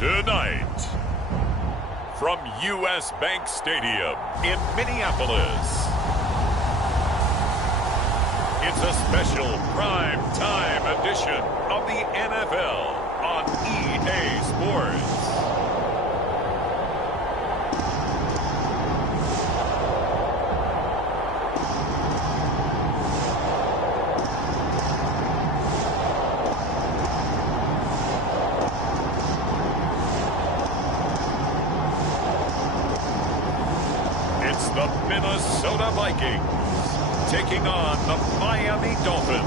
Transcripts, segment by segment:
Tonight, from U.S. Bank Stadium in Minneapolis, it's a special prime time edition of the NFL on EA Sports. It's the Minnesota Vikings taking on the Miami Dolphins.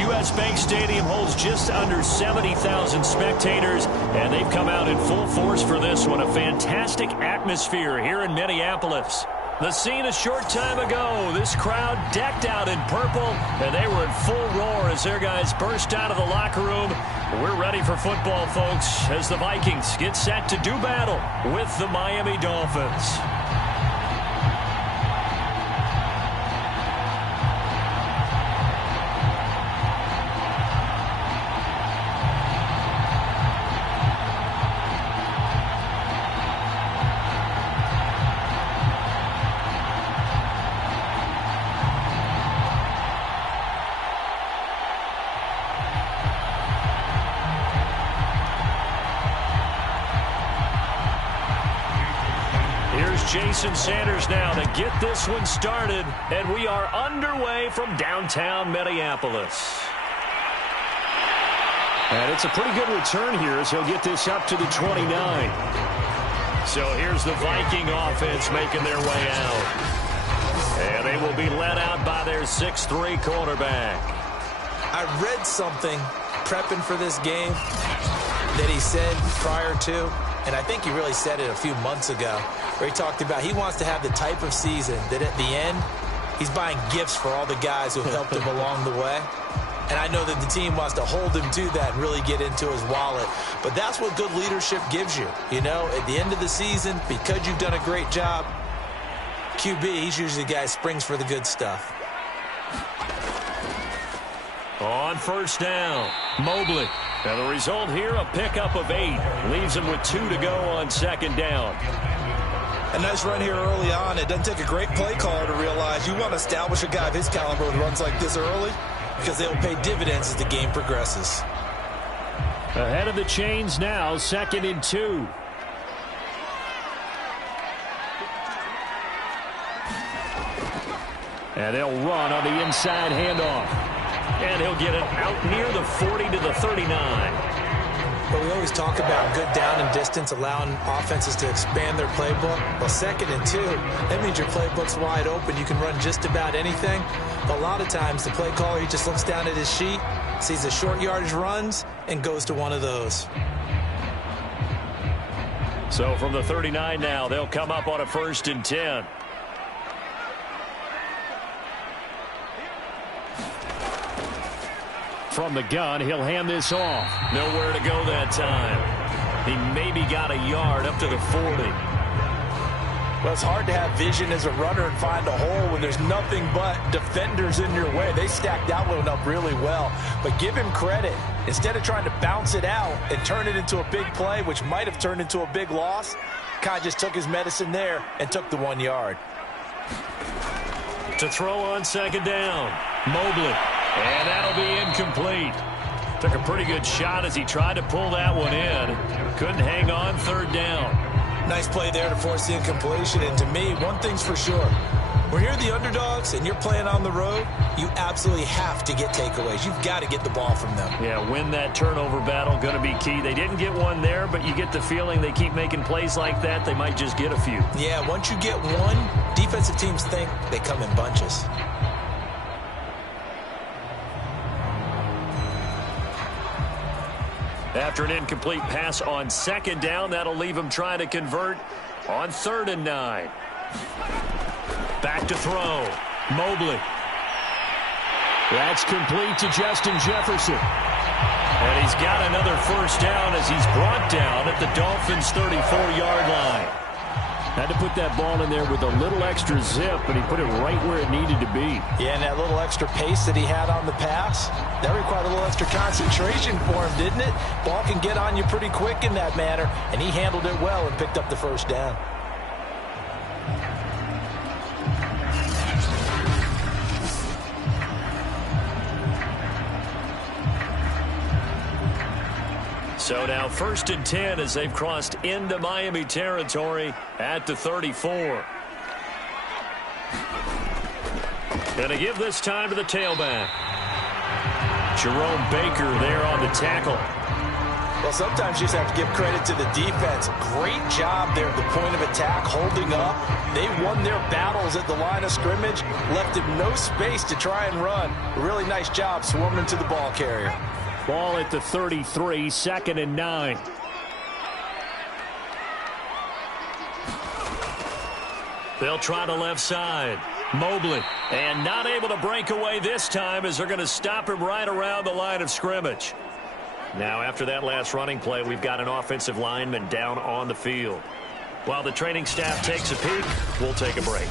U.S. Bank Stadium holds just under 70,000 spectators, and they've come out in full force for this one. A fantastic atmosphere here in Minneapolis. The scene a short time ago, this crowd decked out in purple, and they were in full roar as their guys burst out of the locker room. We're ready for football, folks, as the Vikings get set to do battle with the Miami Dolphins. Jason Sanders now to get this one started, and we are underway from downtown Minneapolis. And it's a pretty good return here as he'll get this up to the 29. So here's the Viking offense making their way out. And they will be led out by their 6'3" quarterback. I read something prepping for this game that he said prior to, and I think he really said it a few months ago, where he talked about he wants to have the type of season that at the end, he's buying gifts for all the guys who have helped him along the way. And I know that the team wants to hold him to that and really get into his wallet. But that's what good leadership gives you. You know, at the end of the season, because you've done a great job, QB, he's usually the guy who springs for the good stuff. On first down, Mobley. And the result here, a pickup of 8. Leaves him with 2 to go on second down. A nice run here early on. It doesn't take a great play caller to realize you want to establish a guy of his caliber who runs like this early, because they will pay dividends as the game progresses. Ahead of the chains now, 2nd and 2. And they'll run on the inside handoff. And he'll get it out near the 40 to the 39. But we always talk about good down and distance, allowing offenses to expand their playbook. Well, 2nd and 2, that means your playbook's wide open. You can run just about anything. But a lot of times, the play caller, he just looks down at his sheet, sees the short yardage runs, and goes to one of those. So from the 39 now, they'll come up on a 1st and 10. From the gun, he'll hand this off. Nowhere to go that time. He maybe got a yard up to the 40. Well, it's hard to have vision as a runner and find a hole when there's nothing but defenders in your way. They stacked that one up really well. But give him credit. Instead of trying to bounce it out and turn it into a big play, which might have turned into a big loss, Kai just took his medicine there and took the 1 yard. To throw on second down, Mobley. And that'll be incomplete. Took a pretty good shot as he tried to pull that one in. Couldn't hang on 3rd down. Nice play there to force the incompletion. And to me, one thing's for sure. When you're the underdogs and you're playing on the road, you absolutely have to get takeaways. You've got to get the ball from them. Yeah, win that turnover battle, going to be key. They didn't get one there, but you get the feeling they keep making plays like that, they might just get a few. Yeah, once you get one, defensive teams think they come in bunches. After an incomplete pass on 2nd down, that'll leave him trying to convert on 3rd and 9. Back to throw. Mobley. That's complete to Justin Jefferson. And he's got another 1st down as he's brought down at the Dolphins' 34-yard line. Had to put that ball in there with a little extra zip, but he put it right where it needed to be. Yeah, and that little extra pace that he had on the pass, that required a little extra concentration for him, didn't it? Ball can get on you pretty quick in that manner, and he handled it well and picked up the first down. So now 1st and 10 as they've crossed into Miami territory at the 34. Gonna give this time to the tailback. Jerome Baker there on the tackle. Well, sometimes you just have to give credit to the defense. Great job there at the point of attack, holding up. They won their battles at the line of scrimmage, left him no space to try and run. A really nice job swarming to the ball carrier. Ball at the 33, 2nd and 9. They'll try the left side. Mobley, and not able to break away this time as they're going to stop him right around the line of scrimmage. Now, after that last running play, we've got an offensive lineman down on the field. While the training staff takes a peek, we'll take a break.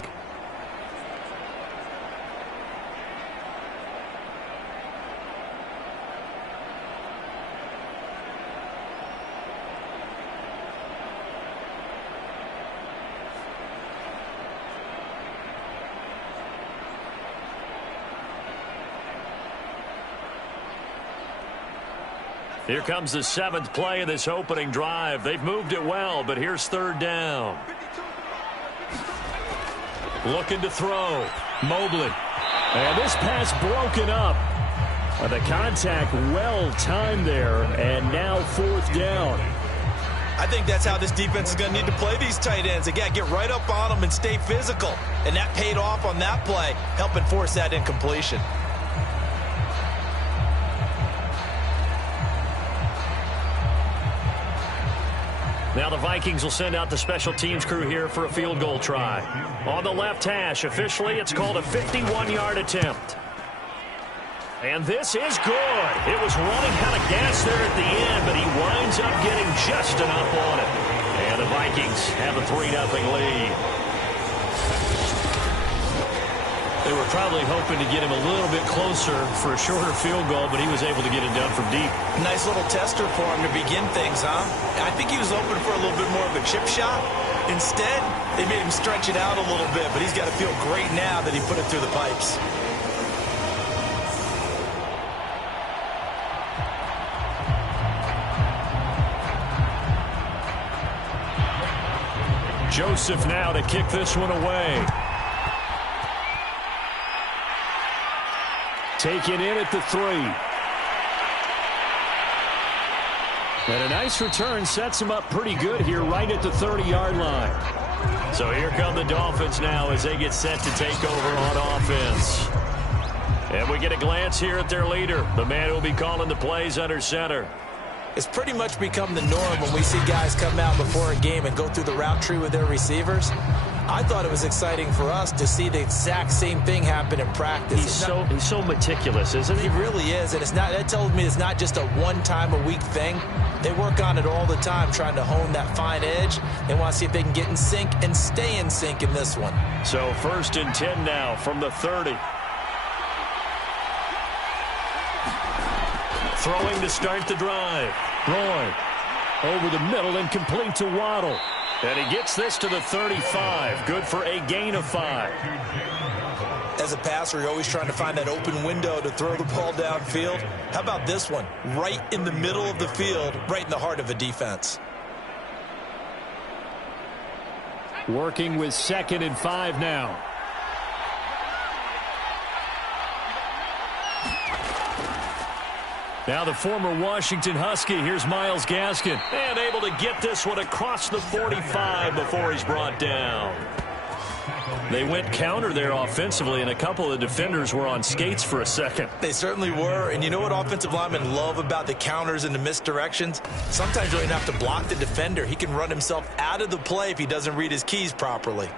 Here comes the 7th play of this opening drive. They've moved it well, but here's 3rd down. Looking to throw. Mobley. And this pass broken up. The contact well timed there, and now 4th down. I think that's how this defense is going to need to play these tight ends. They got to get right up on them and stay physical. And that paid off on that play, helping force that incompletion. Now the Vikings will send out the special teams crew here for a field goal try. On the left hash, officially it's called a 51-yard attempt. And this is good. It was running out of gas there at the end, but he winds up getting just enough on it. And the Vikings have a 3-0 lead. They were probably hoping to get him a little bit closer for a shorter field goal, but he was able to get it done from deep. Nice little tester for him to begin things, huh? I think he was hoping for a little bit more of a chip shot. Instead, they made him stretch it out a little bit, but he's got to feel great now that he put it through the pipes. Joseph now to kick this one away. Taken in at the 3. And a nice return sets him up pretty good here right at the 30-yard line. So here come the Dolphins now as they get set to take over on offense. And we get a glance here at their leader, the man who will be calling the plays under center. It's pretty much become the norm when we see guys come out before a game and go through the route tree with their receivers. I thought it was exciting for us to see the exact same thing happen in practice. He's so meticulous, isn't he? He really is, and that tells me it's not just a one-time-a-week thing. They work on it all the time, trying to hone that fine edge. They want to see if they can get in sync and stay in sync in this one. So 1st and 10 now from the 30. Throwing to start the drive. Roy over the middle and complete to Waddle. And he gets this to the 35. Good for a gain of 5. As a passer, you're always trying to find that open window to throw the ball downfield. How about this one? Right in the middle of the field, right in the heart of a defense. Working with 2nd and 5 now. Now the former Washington Husky. Here's Myles Gaskin. And able to get this one across the 45 before he's brought down. They went counter there offensively, and a couple of defenders were on skates for a second. They certainly were. And you know what offensive linemen love about the counters and the misdirections? Sometimes you don't even have to block the defender. He can run himself out of the play if he doesn't read his keys properly.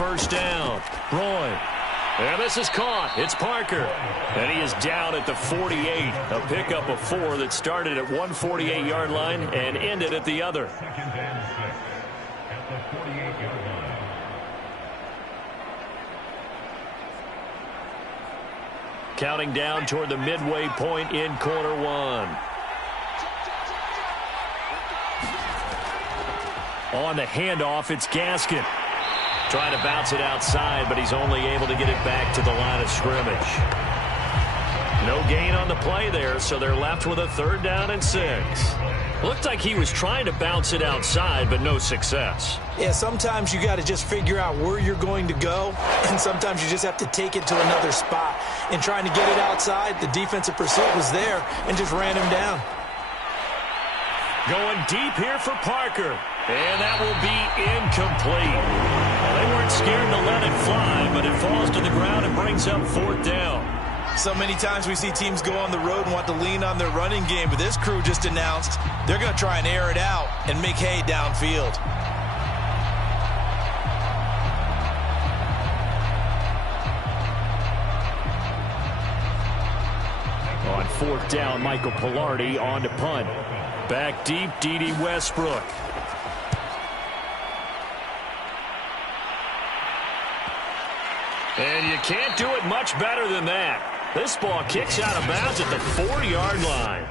first down. Roy. And this is caught. It's Parker. And he is down at the 48. A pickup of 4 that started at 148-yard line and ended at the other. Counting down toward the midway point in quarter 1. On the handoff, it's Gaskin. Trying to bounce it outside, but he's only able to get it back to the line of scrimmage. No gain on the play there, so they're left with a 3rd down and 6. Looked like he was trying to bounce it outside, but no success. Yeah, sometimes you got to just figure out where you're going to go, and sometimes you just have to take it to another spot. And trying to get it outside, the defensive pursuit was there and just ran him down. Going deep here for Parker, and that will be incomplete. Well, they weren't scared to let it fly, but it falls to the ground and brings up 4th down. So many times we see teams go on the road and want to lean on their running game, but this crew just announced they're going to try and air it out and make hay downfield. On 4th down, Michael Pilardi on to punt. Back deep, D.D. Westbrook. And you can't do it much better than that. This ball kicks out of bounds at the 4-yard line.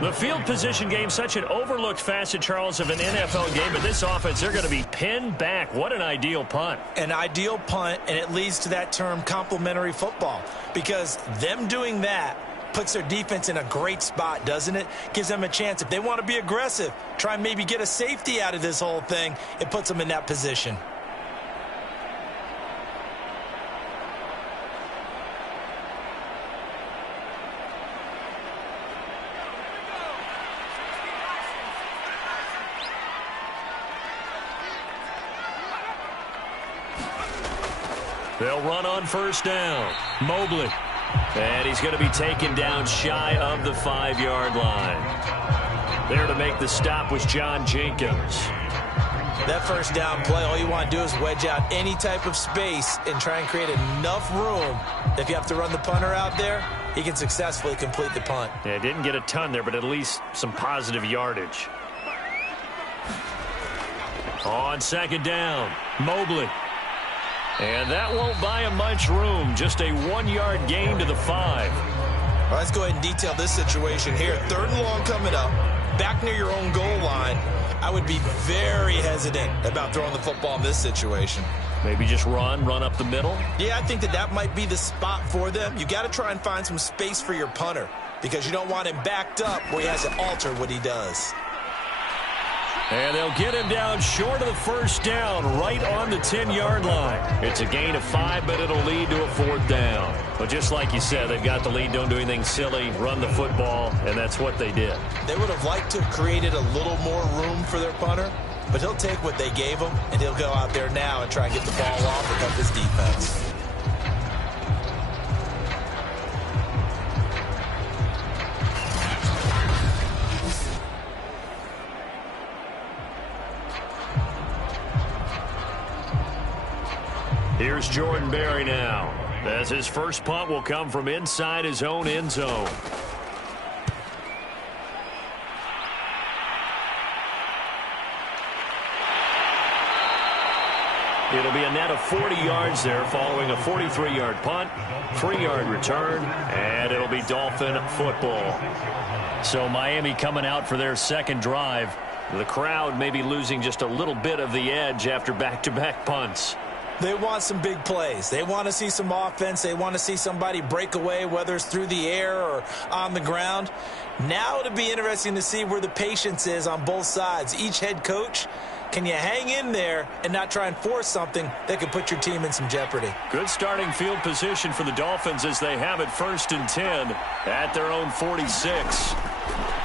The field position game, such an overlooked facet, Charles, of an NFL game, but this offense, they're going to be pinned back. What an ideal punt. An ideal punt, and it leads to that term complementary football, because them doing that puts their defense in a great spot, doesn't it? Gives them a chance. If they want to be aggressive, try and maybe get a safety out of this whole thing, it puts them in that position. They'll run on 1st down. Mobley. And he's going to be taken down shy of the 5-yard line. There to make the stop was John Jenkins. That 1st down play, all you want to do is wedge out any type of space and try and create enough room. If you have to run the punter out there, he can successfully complete the punt. Yeah, didn't get a ton there, but at least some positive yardage. On 2nd down, Mobley. And that won't buy him much room. Just a 1-yard gain to the 5. Well, let's go ahead and detail this situation here. 3rd and long coming up. Back near your own goal line. I would be very hesitant about throwing the football in this situation. Maybe just run up the middle? Yeah, I think that might be the spot for them. You got to try and find some space for your punter, because you don't want him backed up where he has to alter what he does. And they'll get him down short of the 1st down, right on the 10-yard line. It's a gain of 5, but it'll lead to a 4th down. But just like you said, they've got the lead. Don't do anything silly. Run the football, and that's what they did. They would have liked to have created a little more room for their punter, but he'll take what they gave him, and he'll go out there now and try and get the ball off and help his defense. Here's Jordan Berry now, as his first punt will come from inside his own end zone. It'll be a net of 40 yards there following a 43-yard punt, 3-yard return, and it'll be Dolphin football. So Miami coming out for their 2nd drive. The crowd may be losing just a little bit of the edge after back-to-back punts. They want some big plays. They want to see some offense. They want to see somebody break away, whether it's through the air or on the ground. Now it'll be interesting to see where the patience is on both sides. Each head coach, can you hang in there and not try and force something that could put your team in some jeopardy? Good starting field position for the Dolphins as they have it 1st and 10 at their own 46.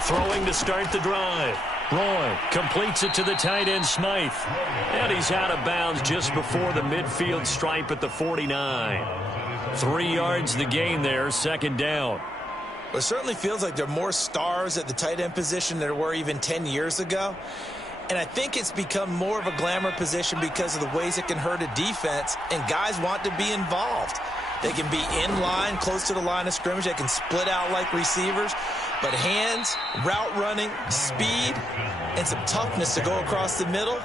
Throwing to start the drive. Roy completes it to the tight end, Smythe. And he's out of bounds just before the midfield stripe at the 49. 3 yards the gain there, 2nd down. Well, it certainly feels like there are more stars at the tight end position than there were even 10 years ago. And I think it's become more of a glamour position because of the ways it can hurt a defense, and guys want to be involved. They can be in line, close to the line of scrimmage. They can split out like receivers. But hands, route running, speed, and some toughness to go across the middle,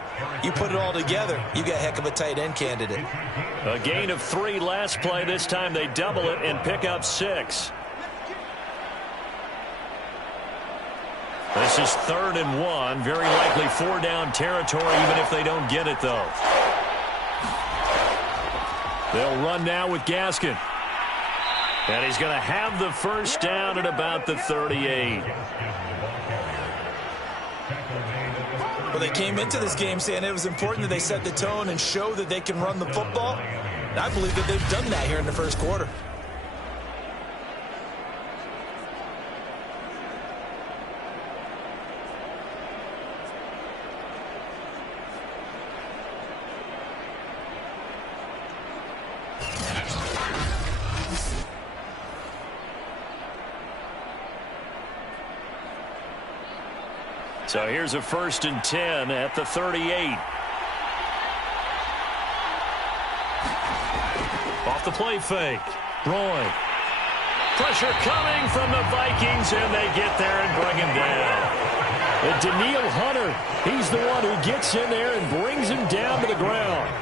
you put it all together, you got a heck of a tight end candidate. A gain of 3 last play. This time they double it and pick up 6. This is 3rd and 1. Very likely 4-down territory, even if they don't get it, though. They'll run now with Gaskin. And he's going to have the first down at about the 38. Well, they came into this game saying it was important that they set the tone and show that they can run the football. And I believe that they've done that here in the first quarter. So here's a 1st and 10 at the 38. Off the play fake. Roy. Pressure coming from the Vikings, and they get there and bring him down. And Daniil Hunter, he's the one who gets in there and brings him down to the ground.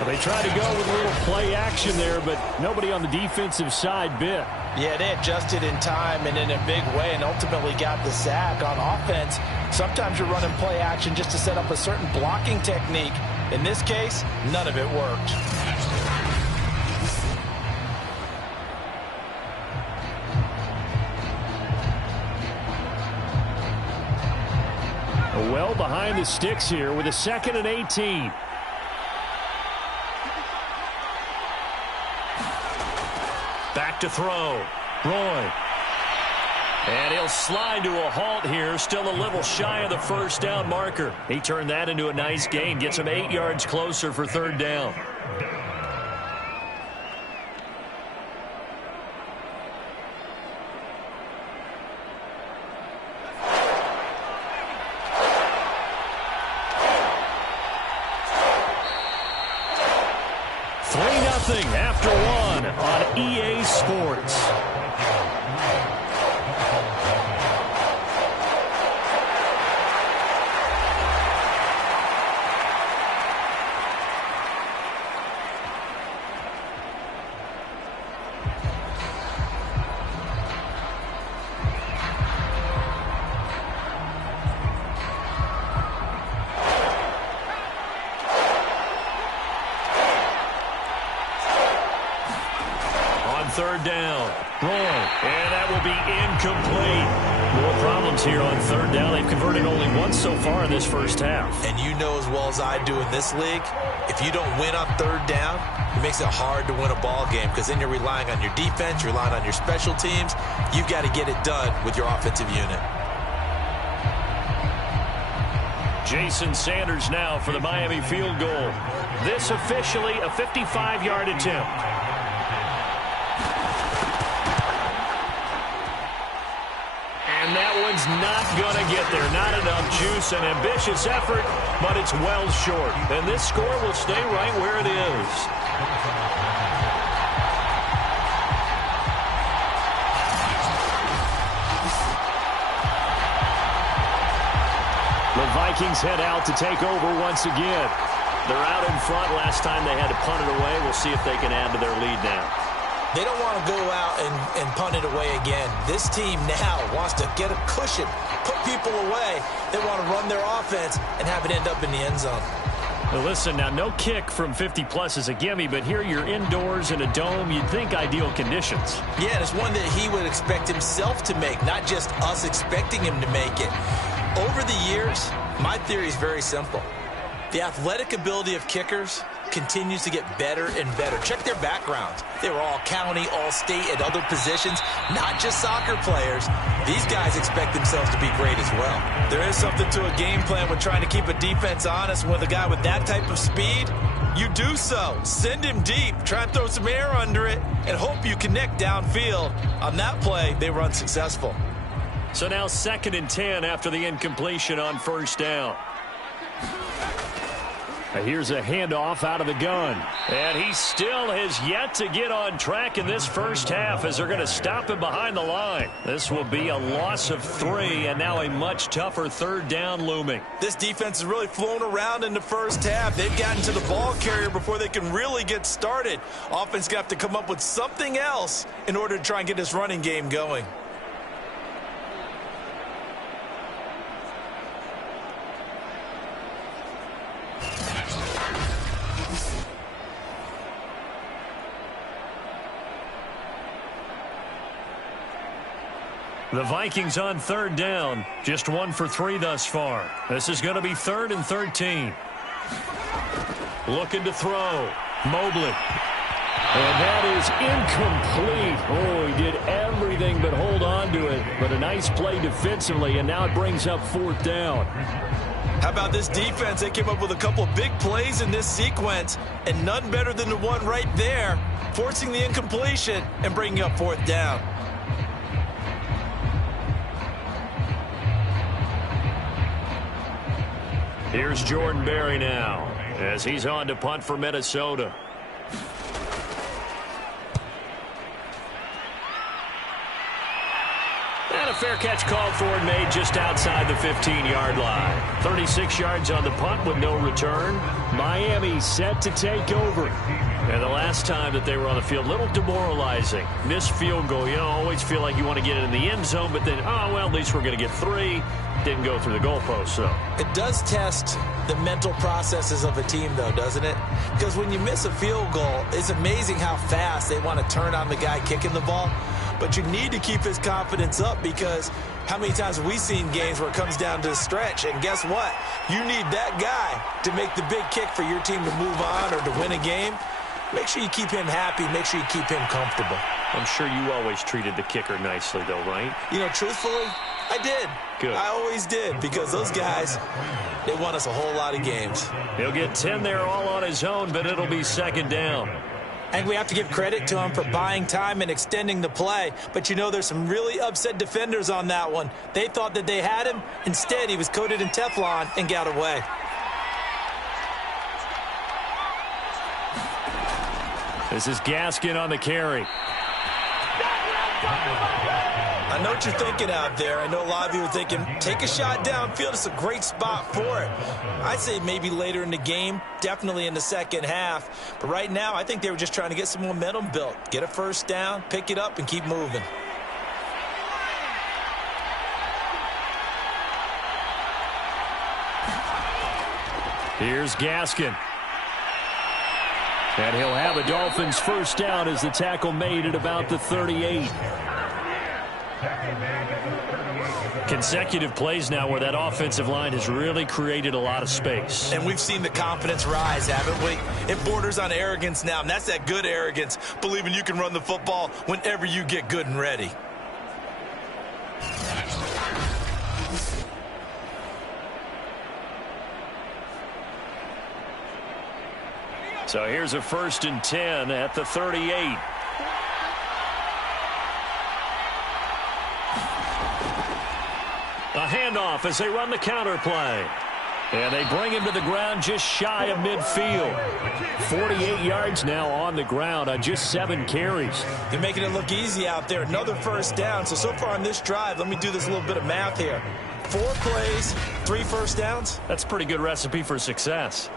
Well, they tried to go with a little play action there, but nobody on the defensive side bit. Yeah, they adjusted in time and in a big way and ultimately got the sack. On offense, sometimes you're running play action just to set up a certain blocking technique. In this case, none of it worked. Well behind the sticks here with a 2nd and 18. Back to throw. Roy. And he'll slide to a halt here. Still a little shy of the first down marker. He turned that into a nice gain. Gets him 8 yards closer for 3rd down. After 1 on EA Sports. Third down. Roy. And that will be incomplete. More problems here on 3rd down. They've converted only once so far in this first half. And you know as well as I do in this league, if you don't win on 3rd down, it makes it hard to win a ball game because then you're relying on your defense, you're relying on your special teams. You've got to get it done with your offensive unit. Jason Sanders now for the Miami field goal. This officially a 55-yard attempt. And that one's not going to get there. Not enough juice. An ambitious effort, but it's well short. And this score will stay right where it is. The Vikings head out to take over once again. They're out in front. Last time they had to punt it away. We'll see if they can add to their lead now. They don't want to go out and punt it away again. This team now wants to get a cushion, put people away. They want to run their offense and have it end up in the end zone. Now listen, now no kick from 50-plus is a gimme, but here you're indoors in a dome. You'd think ideal conditions. Yeah, and it's one that he would expect himself to make, not just us expecting him to make it. Over the years, my theory is very simple. The athletic ability of kickers continues to get better and better. Check their backgrounds. They were all county, all state, at other positions, not just soccer players. These guys expect themselves to be great as well. There is something to a game plan with trying to keep a defense honest. With a guy with that type of speed, you do so. Send him deep. Try and throw some air under it and hope you connect downfield. On that play, they were unsuccessful. So now 2nd and 10 after the incompletion on 1st down. Here's a handoff out of the gun. And he still has yet to get on track in this first half as they're going to stop him behind the line. This will be a loss of 3 and now a much tougher third down looming. This defense is really flown around in the first half. They've gotten to the ball carrier before they can really get started. Offense got to come up with something else in order to try and get this running game going. The Vikings on third down, just 1 for 3 thus far. This is going to be 3rd and 13. Looking to throw. Mobley. And that is incomplete. Oh, he did everything but hold on to it. But a nice play defensively, and now it brings up 4th down. How about this defense? They came up with a couple of big plays in this sequence, and none better than the one right there, forcing the incompletion and bringing up 4th down. Here's Jordan Berry now as he's on to punt for Minnesota. And a fair catch called for and made just outside the 15-yard line. 36 yards on the punt with no return. Miami set to take over. And the last time that they were on the field, a little demoralizing. Missed field goal. You know, always feel like you want to get it in the end zone, but then, oh, well, at least we're going to get 3. Didn't go through the goalpost, though. It does test the mental processes of a team, though, doesn't it? Because when you miss a field goal, it's amazing how fast they want to turn on the guy kicking the ball. But you need to keep his confidence up, because how many times have we seen games where it comes down to a stretch? And guess what? You need that guy to make the big kick for your team to move on or to win a game. Make sure you keep him happy. Make sure you keep him comfortable. I'm sure you always treated the kicker nicely, though, right? You know, truthfully, I did. Good. I always did, because those guys, they won us a whole lot of games. He'll get 10 there all on his own, but it'll be 2nd down. I think we have to give credit to him for buying time and extending the play. But, you know, there's some really upset defenders on that one. They thought that they had him. Instead, he was coated in Teflon and got away. This is Gaskin on the carry. I know what you're thinking out there. I know a lot of you are thinking, take a shot downfield. It's a great spot for it. I'd say maybe later in the game, definitely in the second half. But right now, I think they were just trying to get some momentum built. Get a first down, pick it up, and keep moving. Here's Gaskin. And he'll have a Dolphins first down as the tackle made at about the 38. Consecutive plays now where that offensive line has really created a lot of space. And we've seen the confidence rise, haven't we? It borders on arrogance now, and that's that good arrogance, believing you can run the football whenever you get good and ready. So here's a 1st and 10 at the 38. A handoff as they run the counter play. And they bring him to the ground just shy of midfield. 48 yards now on the ground on just 7 carries. They're making it look easy out there. Another first down. So far on this drive, let me do this little bit of math here. 4 plays, 3 first downs. That's a pretty good recipe for success.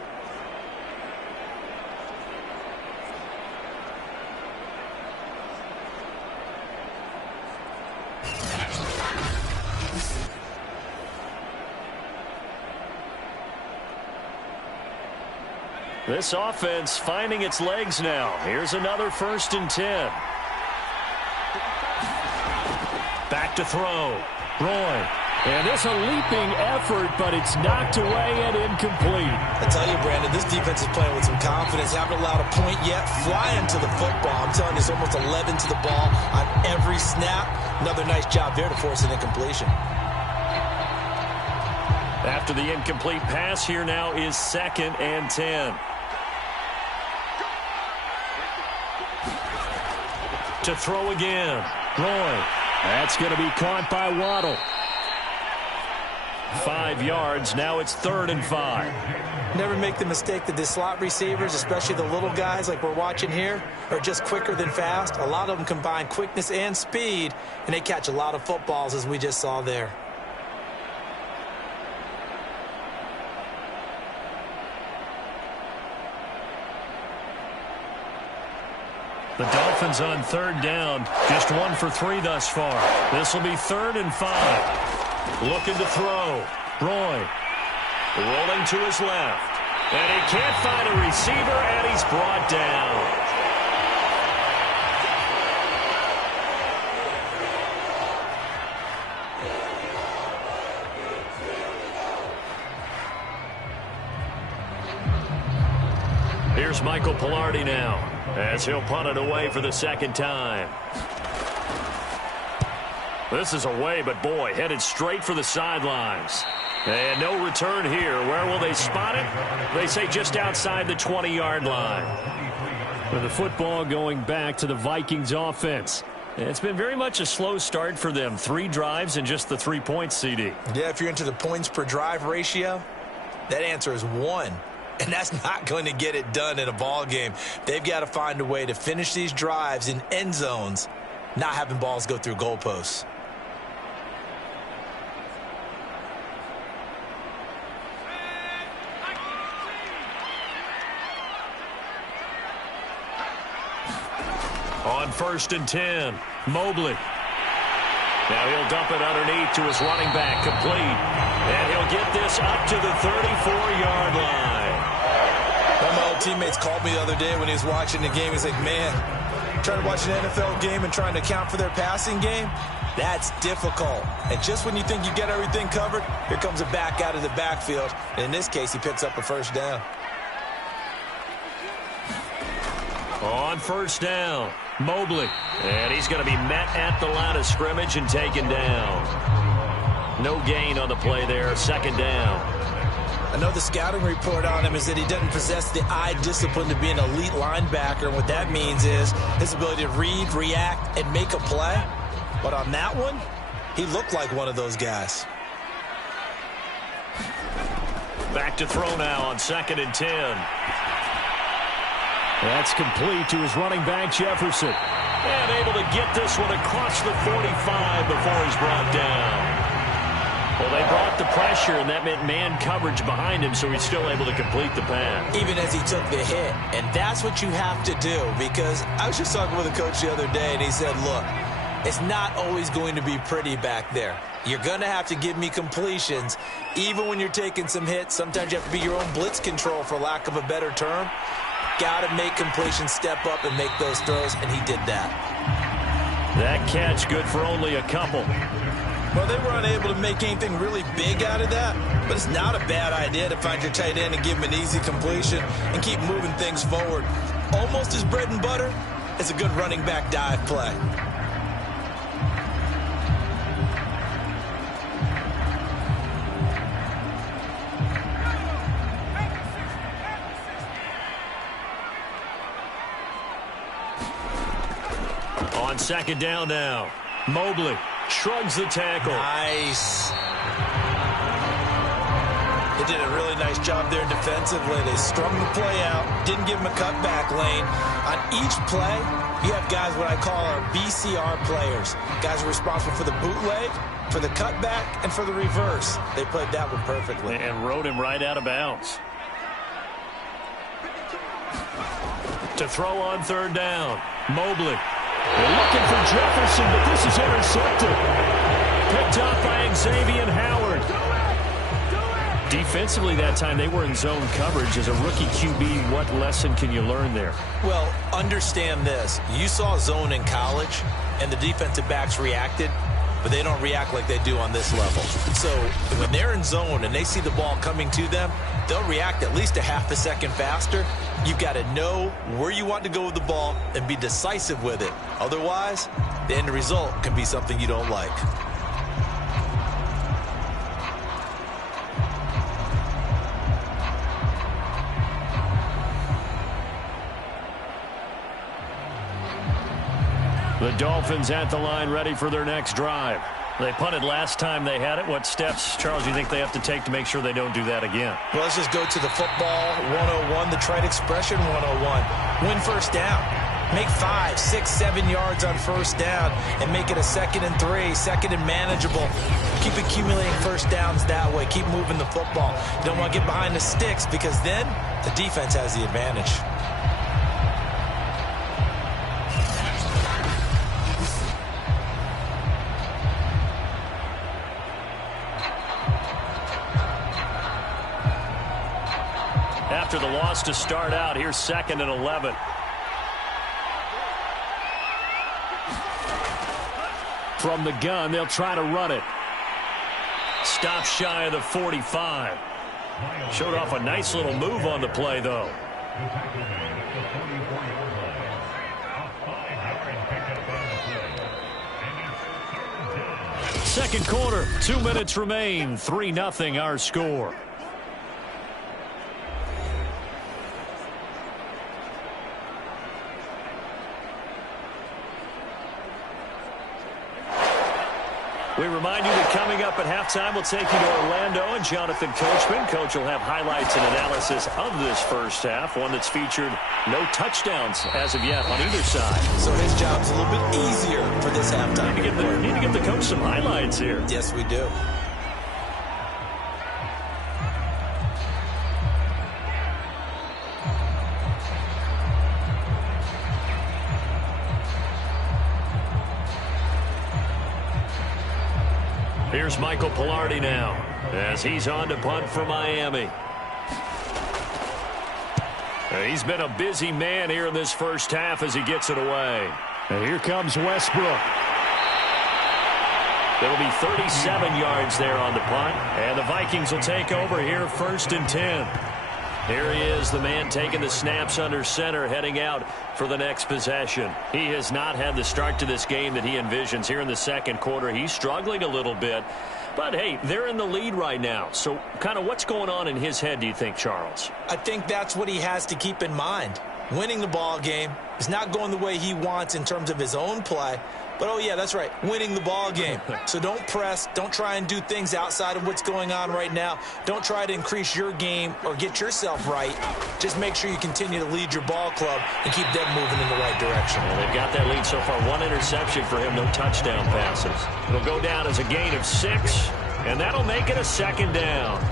This offense finding its legs now. Here's another 1st and 10. Back to throw. Roy. And it's a leaping effort, but it's knocked away and incomplete. I tell you, Brandon, this defense is playing with some confidence. Haven't allowed a point yet. Flying to the football. I'm telling you, it's almost 11 to the ball on every snap. Another nice job there to force an incompletion. After the incomplete pass, here now is 2nd and 10. To throw again. Roy. That's going to be caught by Waddle. 5 yards. Now it's 3rd and 5. Never make the mistake that the slot receivers, especially the little guys like we're watching here, are just quicker than fast. A lot of them combine quickness and speed, and they catch a lot of footballs, as we just saw there. The Dolphins on 3rd down. Just 1 for 3 thus far. This will be 3rd and 5. Looking to throw. Roy rolling to his left. And he can't find a receiver, and he's brought down. Here's Michael Pilardi now, as he'll punt it away for the 2nd time. This is away, but boy, headed straight for the sidelines. And no return here. Where will they spot it? They say just outside the 20-yard line. With the football going back to the Vikings offense. It's been very much a slow start for them. 3 drives and just the 3 points, CD. Yeah, if you're into the points per drive ratio, that answer is 1. And that's not going to get it done in a ball game. They've got to find a way to finish these drives in end zones, not having balls go through goalposts. On 1st and 10, Mobley. Now he'll dump it underneath to his running back, complete. And he'll get this up to the 34-yard line. One of my old teammates called me the other day when he was watching the game. He's like, man, trying to watch an NFL game and trying to account for their passing game, that's difficult. And just when you think you get everything covered, here comes a back out of the backfield. And in this case, he picks up a 1st down. On 1st down, Mobley. And he's going to be met at the line of scrimmage and taken down. No gain on the play there, 2nd down. I know the scouting report on him is that he doesn't possess the eye discipline to be an elite linebacker. And what that means is his ability to read, react, and make a play. But on that one, he looked like one of those guys. Back to throw now on 2nd and 10. That's complete to his running back, Jefferson. And able to get this one across the 45 before he's brought down. Well, they brought the pressure, and that meant man coverage behind him, so he's still able to complete the pass. Even as he took the hit. And that's what you have to do, because I was just talking with a coach the other day, and he said, look, it's not always going to be pretty back there. You're going to have to give me completions. Even when you're taking some hits, sometimes you have to be your own blitz control, for lack of a better term. Got to make completions, step up, and make those throws, and he did that. That catch good for only a couple. Well, they were unable to make anything really big out of that, but it's not a bad idea to find your tight end and give him an easy completion and keep moving things forward. Almost as bread and butter as a good running back dive play. On 2nd down now, Mobley shrugs the tackle. Nice. They did a really nice job there defensively. They strung the play out, didn't give him a cutback lane. On each play, you have guys what I call our BCR players. Guys are responsible for the bootleg, for the cutback, and for the reverse. They played that one perfectly. And rode him right out of bounds. To throw on 3rd down, Mobley. They're looking for Jefferson, but this is intercepted. Picked up by Xavier Howard. Defensively that time, they were in zone coverage. As a rookie QB, what lesson can you learn there? Well, understand this. You saw zone in college, and the defensive backs reacted, but they don't react like they do on this level. So when they're in zone and they see the ball coming to them, they'll react at least a half a second faster. You've got to know where you want to go with the ball and be decisive with it. Otherwise, the end result can be something you don't like. The Dolphins at the line, ready for their next drive. They punted last time they had it. What steps, Charles, do you think they have to take to make sure they don't do that again? Well, let's just go to the football 101, the trite expression 101. Win first down. Make 5, 6, 7 yards on first down and make it a 2nd and 3, 2nd and manageable. Keep accumulating first downs that way. Keep moving the football. You don't want to get behind the sticks because then the defense has the advantage. After the loss to start out, here's 2nd and 11. From the gun, they'll try to run it. Stop shy of the 45. Showed off a nice little move on the play, though. Second quarter, 2 minutes remain. 3-0 our score. We remind you that coming up at halftime, we'll take you to Orlando and Jonathan Coachman. Coach will have highlights and analysis of this first half, one that's featured no touchdowns as of yet on either side. So his job's a little bit easier for this halftime. Need to give the coach some highlights here. Yes, we do. Here's Michael Pilardi now as he's on to punt for Miami. He's been a busy man here in this first half as he gets it away. And here comes Westbrook. It'll be 37 yards there on the punt. And the Vikings will take over here 1st and 10. Here he is, the man taking the snaps under center, heading out for the next possession. He has not had the start to this game that he envisions here in the second quarter. He's struggling a little bit. But, hey, they're in the lead right now. So kind of what's going on in his head, do you think, Charles? I think that's what he has to keep in mind. Winning the ball game is not going the way he wants in terms of his own play. But, oh, yeah, that's right, winning the ball game. So don't press. Don't try and do things outside of what's going on right now. Don't try to increase your game or get yourself right. Just make sure you continue to lead your ball club and keep them moving in the right direction. Well, they've got that lead so far. 1 interception for him, no touchdown passes. It'll go down as a gain of 6, and that'll make it a 2nd down.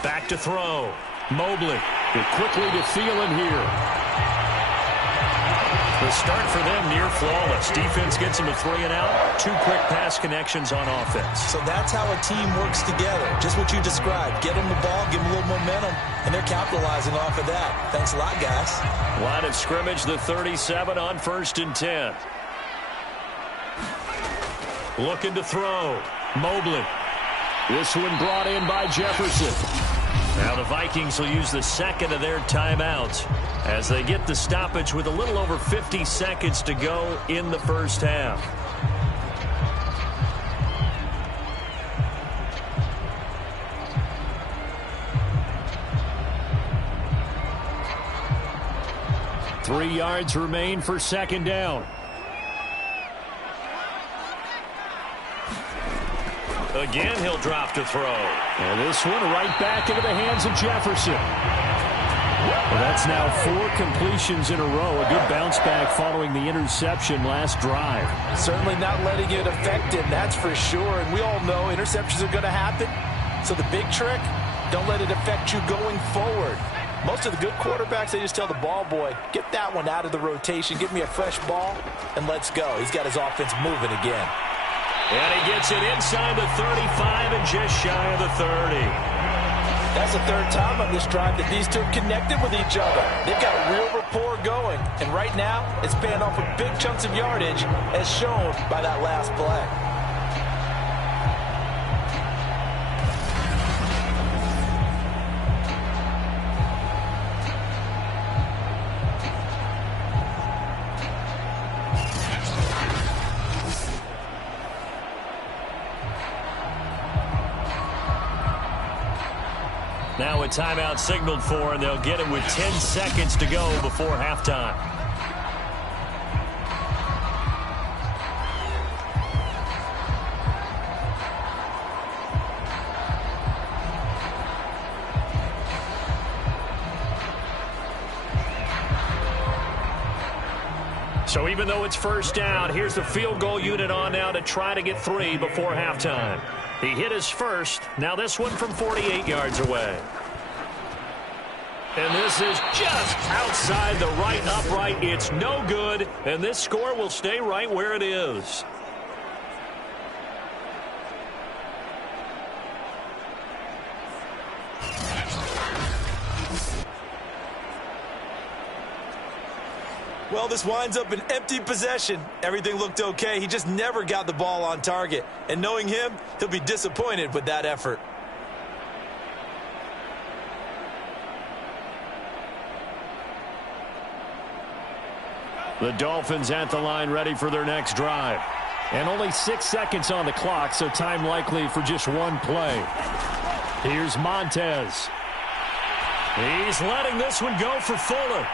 Back to throw. Mobley quickly to Thielen here. The start for them near flawless. Defense gets them a 3 and out. 2 quick pass connections on offense. So that's how a team works together. Just what you described. Get them the ball, give them a little momentum, and they're capitalizing off of that. Thanks a lot, guys. Line of scrimmage, the 37 on 1st and 10. Looking to throw. Mobley. This one brought in by Jefferson. Now the Vikings will use the 2nd of their timeouts as they get the stoppage with a little over 50 seconds to go in the first half. Three yards remain for 2nd down. Again, he'll drop to throw. And this one right back into the hands of Jefferson. Well, that's now 4 completions in a row. A good bounce back following the interception last drive. Certainly not letting it affect him, that's for sure. And we all know interceptions are going to happen. So the big trick, don't let it affect you going forward. Most of the good quarterbacks, they just tell the ball boy, get that one out of the rotation, give me a fresh ball, and let's go. He's got his offense moving again. And he gets it inside the 35 and just shy of the 30. That's the 3rd time on this drive that these two have connected with each other. They've got real rapport going. And right now, it's paying off with big chunks of yardage, as shown by that last play. Now a timeout signaled for, and they'll get it with 10 seconds to go before halftime. So even though it's first down, here's the field goal unit on now to try to get 3 before halftime. He hit his first. Now this one from 48 yards away. And this is just outside the right upright. It's no good, and this score will stay right where it is. Well, this winds up an empty possession. Everything looked okay. He just never got the ball on target. And knowing him, he'll be disappointed with that effort. The Dolphins at the line ready for their next drive. And only 6 seconds on the clock, so time likely for just one play. Here's Montez. He's letting this one go for Fuller.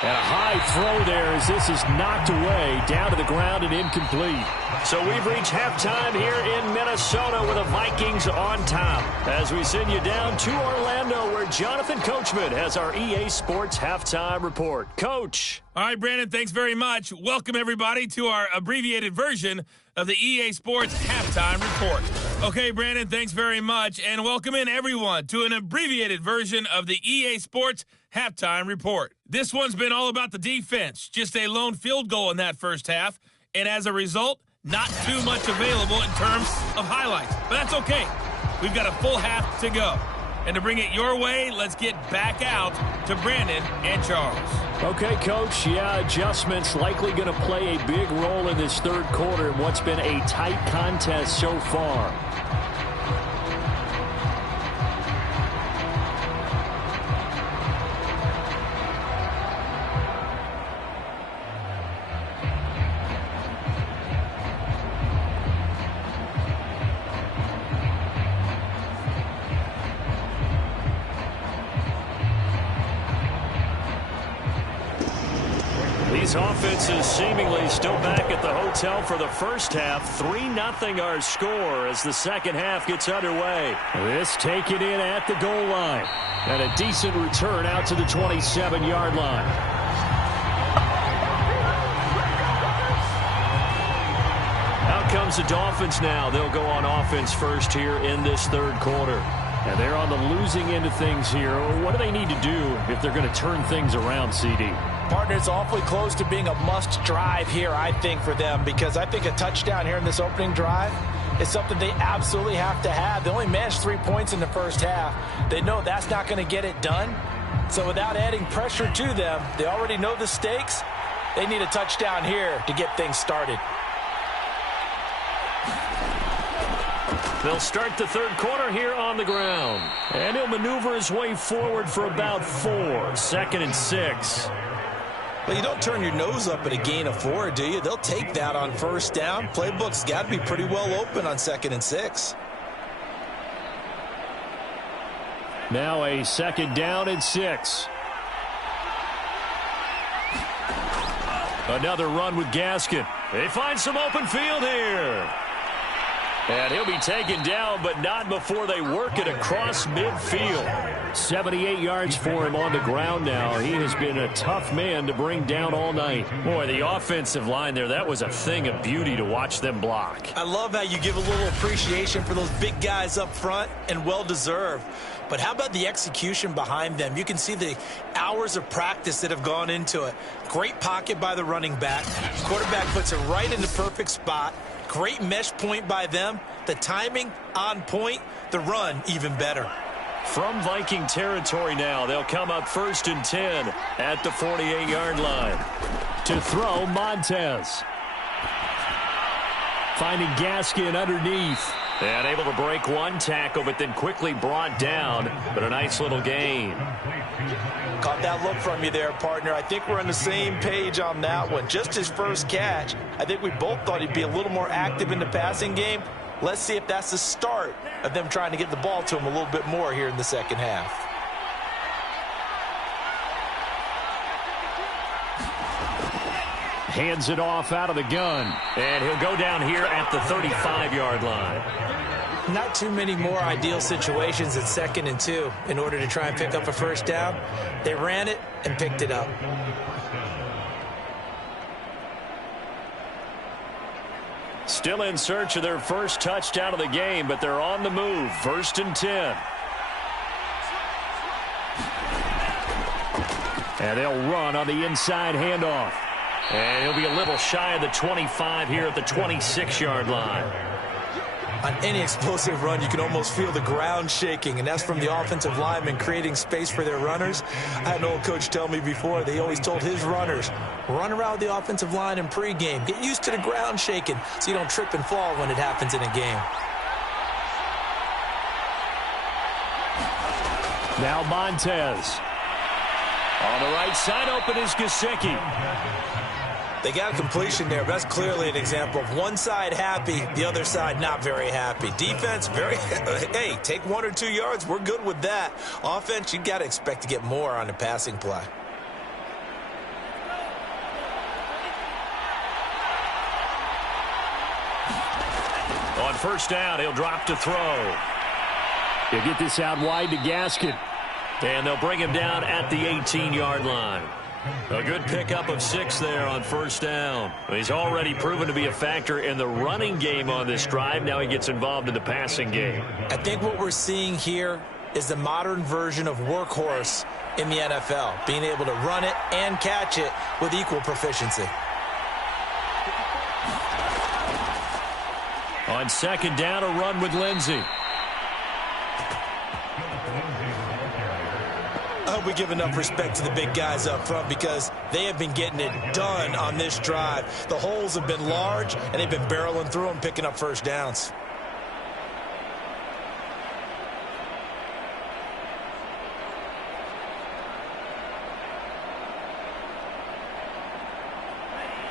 And a high throw there as this is knocked away, down to the ground and incomplete. So we've reached halftime here in Minnesota with the Vikings on top. As we send you down to Orlando, where Jonathan Coachman has our EA Sports Halftime Report. Coach. All right, Brandon, thanks very much. Welcome, everybody, to our abbreviated version of the EA Sports Halftime Report. Okay, Brandon, thanks very much. And welcome in, everyone, to an abbreviated version of the EA Sports Halftime Report. This one's been all about the defense. Just a lone field goal in that first half. And as a result, not too much available in terms of highlights. But that's okay. We've got a full half to go. And to bring it your way, let's get back out to Brandon and Charles. Okay, Coach. Yeah, adjustments likely going to play a big role in this third quarter in what's been a tight contest so far. These offenses seemingly still back at the hotel for the first half. 3-0 our score as the second half gets underway. This taken in at the goal line. And a decent return out to the 27-yard line. Out comes the Dolphins now. They'll go on offense first here in this third quarter. And they're on the losing end of things here. What do they need to do if they're going to turn things around, CD? Partner, it's awfully close to being a must drive here, I think, for them, because I think a touchdown here in this opening drive is something they absolutely have to have. They only managed 3 points in the first half. They know that's not going to get it done. So without adding pressure to them, they already know the stakes. They need a touchdown here to get things started. They'll start the third quarter here on the ground. And he'll maneuver his way forward for about 4. 2nd and 6. Well, you don't turn your nose up at a gain of 4, do you? They'll take that on first down. Playbook's got to be pretty well open on 2nd and 6. Now a 2nd down and 6. Another run with Gaskin. They find some open field here. And he'll be taken down, but not before they work it across midfield. 78 yards for him on the ground now. He has been a tough man to bring down all night. Boy, the offensive line there, that was a thing of beauty to watch them block. I love how you give a little appreciation for those big guys up front, and well-deserved. But how about the execution behind them? You can see the hours of practice that have gone into it. Great pocket by the running back. Quarterback puts it right in the perfect spot. Great mesh point by them. The timing on point. The run even better. From Viking territory now, they'll come up 1st and 10 at the 48-yard line. To throw, Montez. Finding Gaskin underneath. And able to break one tackle, but then quickly brought down. But a nice little gain. Caught that look from you there, partner. I think we're on the same page on that one. Just his first catch. I think we both thought he'd be a little more active in the passing game. Let's see if that's the start of them trying to get the ball to him a little bit more here in the second half. Hands it off out of the gun. And he'll go down here at the 35-yard line. Not too many more ideal situations at 2nd and 2 in order to try and pick up a first down. They ran it and picked it up. Still in search of their first touchdown of the game, but they're on the move. 1st and 10. And they'll run on the inside handoff. And he'll be a little shy of the 25 here at the 26-yard line. On any explosive run, you can almost feel the ground shaking, and that's from the offensive linemen creating space for their runners. I had an old coach tell me before, they always told his runners, run around the offensive line in pregame. Get used to the ground shaking so you don't trip and fall when it happens in a game. Now Montez. On the right side, open is Gesicki. They got a completion there, but that's clearly an example of one side happy, the other side not very happy. Defense, hey, take 1 or 2 yards, we're good with that. Offense, you got to expect to get more on the passing play. On 1st down, he'll drop to throw. He'll get this out wide to Gaskin. And they'll bring him down at the 18-yard line. A good pickup of 6 there on 1st down. He's already proven to be a factor in the running game on this drive. Now he gets involved in the passing game. I think what we're seeing here is the modern version of workhorse in the NFL, being able to run it and catch it with equal proficiency. On 2nd down, a run with Lindsey. I hope we give enough respect to the big guys up front because they have been getting it done on this drive. The holes have been large, and they've been barreling through them, picking up first downs.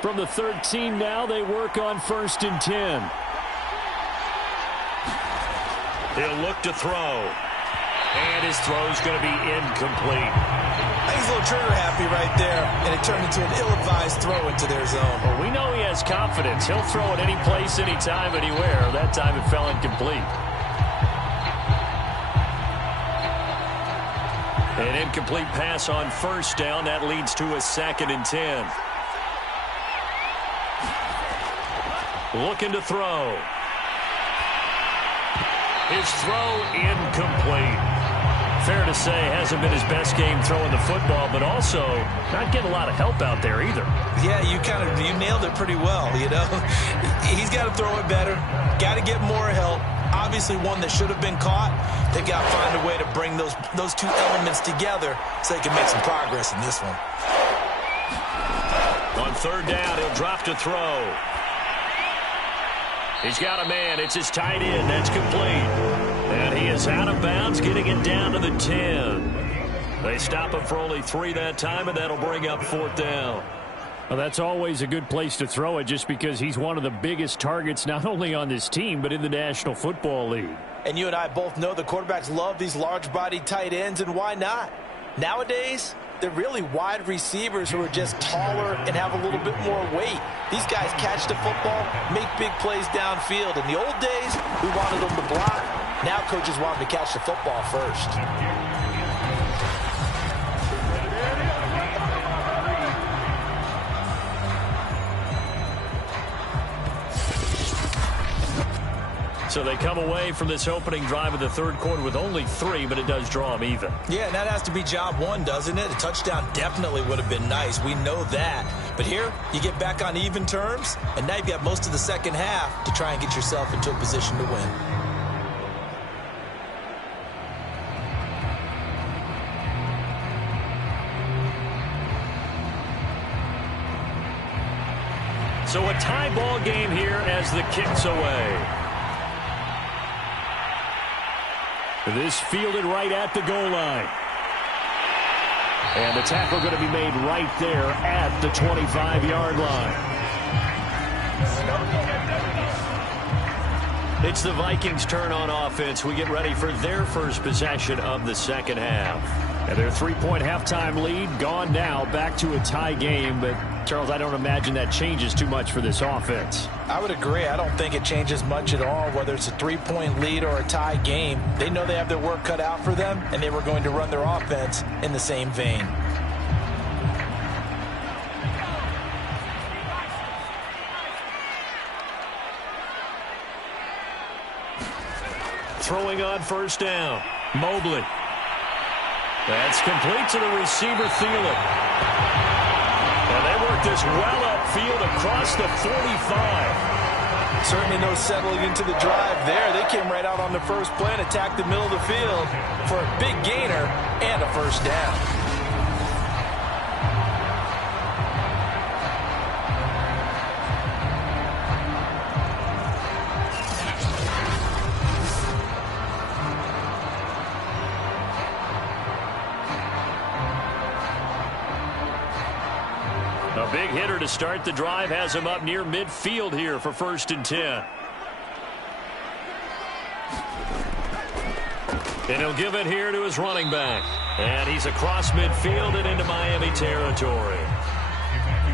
From the 13 now, they work on 1st and 10. He'll look to throw. And his throw's going to be incomplete. He's a little trigger happy right there, and it turned into an ill-advised throw into their zone. Well, we know he has confidence. He'll throw it any place, anytime, anywhere. That time it fell incomplete. An incomplete pass on 1st down. That leads to a 2nd and 10. Looking to throw. His throw incomplete. Fair to say, hasn't been his best game throwing the football, but also not getting a lot of help out there either. Yeah, you nailed it pretty well, you know. He's got to throw it better, got to get more help. Obviously one that should have been caught. They've got to find a way to bring those two elements together so they can make some progress in this one. On 3rd down, he'll drop to throw. He's got a man. It's his tight end. That's complete. And he is out of bounds, getting it down to the 10. They stop him for only 3 that time, and that'll bring up 4th down. Well, that's always a good place to throw it just because he's one of the biggest targets not only on this team but in the National Football League. And you and I both know the quarterbacks love these large-bodied tight ends, and why not? Nowadays, they're really wide receivers who are just taller and have a little bit more weight. These guys catch the football, make big plays downfield. In the old days, we wanted them to block. Now coaches want them to catch the football first. So they come away from this opening drive of the 3rd quarter with only 3, but it does draw them even. Yeah, and that has to be job 1, doesn't it? A touchdown definitely would have been nice. We know that. But here, you get back on even terms, and now you've got most of the second half to try and get yourself into a position to win. So a tie ball game here as the kick's away. This fielded right at the goal line. And the tackle going to be made right there at the 25-yard line. It's the Vikings' turn on offense. We get ready for their first possession of the second half. And their 3-point halftime lead gone now, back to a tie game. But, Charles, I don't imagine that changes too much for this offense. I would agree. I don't think it changes much at all, whether it's a 3-point lead or a tie game. They know they have their work cut out for them, and they were going to run their offense in the same vein. Throwing on first down. Mobley. That's complete to the receiver, Thielen. And they work this well upfield across the 45. Certainly no settling into the drive there. They came right out on the first play and attacked the middle of the field for a big gainer and a first down. A big hitter to start the drive has him up near midfield here for 1st and 10. And he'll give it here to his running back. And he's across midfield and into Miami territory.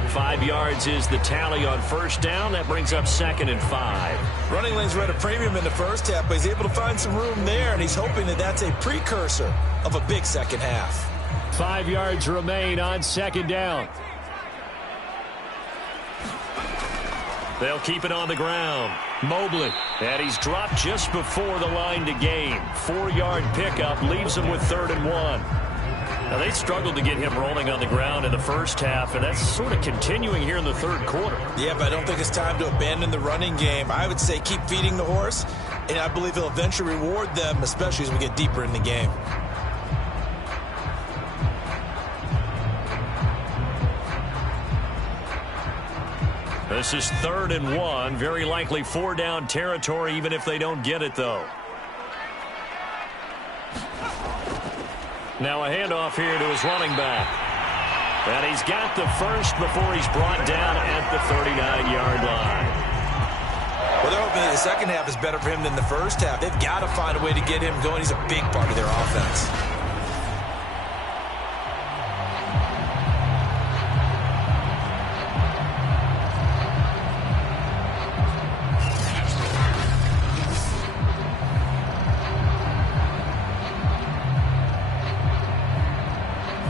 5 yards is the tally on first down. That brings up 2nd and 5. Running lanes were at a premium in the first half, but he's able to find some room there, and he's hoping that that's a precursor of a big second half. 5 yards remain on 2nd down. They'll keep it on the ground. Mobley. And he's dropped just before the line to gain. 4-yard pickup leaves him with 3rd and 1. Now, they struggled to get him rolling on the ground in the first half, and that's sort of continuing here in the 3rd quarter. Yeah, but I don't think it's time to abandon the running game. I would say keep feeding the horse, and I believe he'll eventually reward them, especially as we get deeper in the game. This is 3rd and 1. Very likely 4-down territory, even if they don't get it, though. Now a handoff here to his running back. And he's got the first before he's brought down at the 39-yard line. Well, they're hoping that the second half is better for him than the first half. They've got to find a way to get him going. He's a big part of their offense.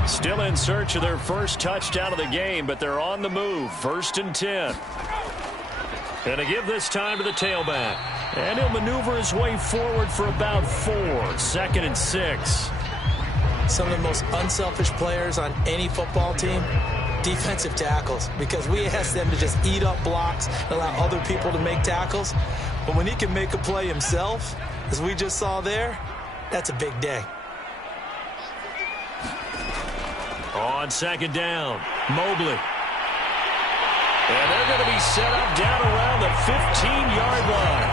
Still in search of their first touchdown of the game, but they're on the move. 1st and 10. And to give this time to the tailback. And he'll maneuver his way forward for about 4. 2nd and 6. Some of the most unselfish players on any football team, defensive tackles, because we ask them to just eat up blocks and allow other people to make tackles. But when he can make a play himself, as we just saw there, that's a big day. On 2nd down, Mobley. And they're going to be set up down around the 15-yard line.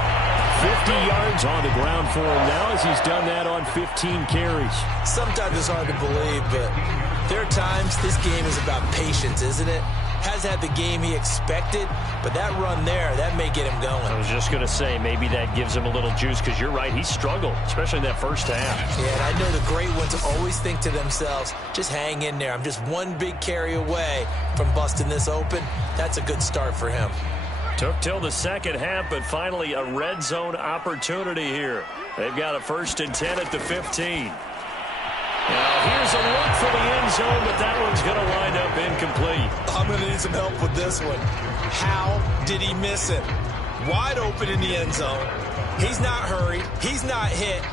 50 yards on the ground for him now as he's done that on 15 carries. Sometimes it's hard to believe, but there are times this game is about patience, isn't it? Has had the game he expected, but that run there, that may get him going. I was just going to say, maybe that gives him a little juice, because you're right, he struggled, especially in that first half. Yeah, and I know the great ones always think to themselves, just hang in there. I'm just one big carry away from busting this open. That's a good start for him. Took till the second half, but finally a red zone opportunity here. They've got a 1st and 10 at the 15. Now, here's a look for the end zone, but that one's going to wind up incomplete. I'm going to need some help with this one. How did he miss it? Wide open in the end zone. He's not hurried. He's not hit.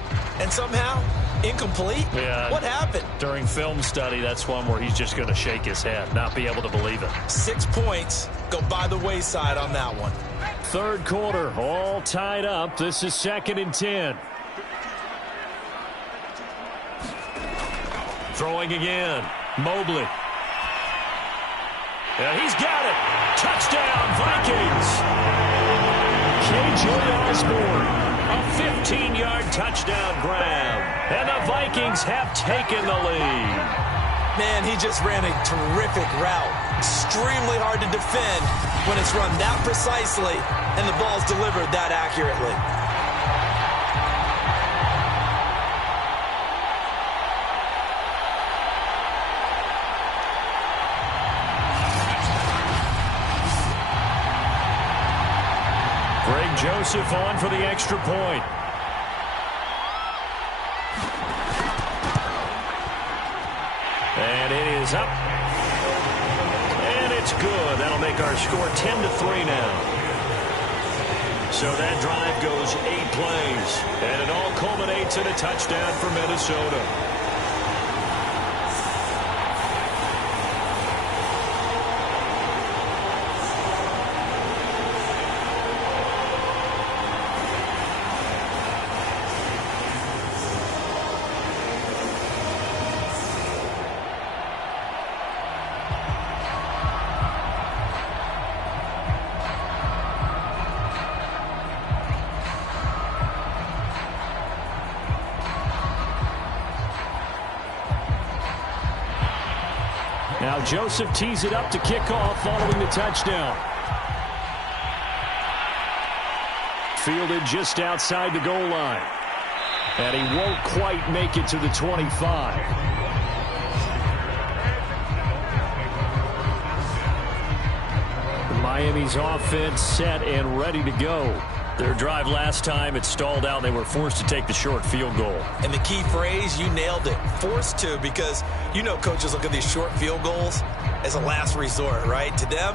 And somehow, incomplete? Yeah. What happened? During film study, that's one where he's just going to shake his head, not be able to believe it. 6 points go by the wayside on that one. 3rd quarter, all tied up. This is 2nd and 10. Throwing again. Mobley. And he's got it. Touchdown, Vikings. K.J. Osborne. A 15-yard touchdown grab. And the Vikings have taken the lead. Man, he just ran a terrific route. Extremely hard to defend when it's run that precisely and the ball's delivered that accurately. Greg Joseph on for the extra point. And it is up. And it's good. That'll make our score 10-3 now. So that drive goes 8 plays. And it all culminates in a touchdown for Minnesota. Now Joseph tees it up to kick off following the touchdown. Fielded just outside the goal line. And he won't quite make it to the 25. Miami's offense set and ready to go. Their drive last time, it stalled out. They were forced to take the short field goal. And the key phrase, you nailed it. Forced to, because you know coaches look at these short field goals as a last resort, right? To them,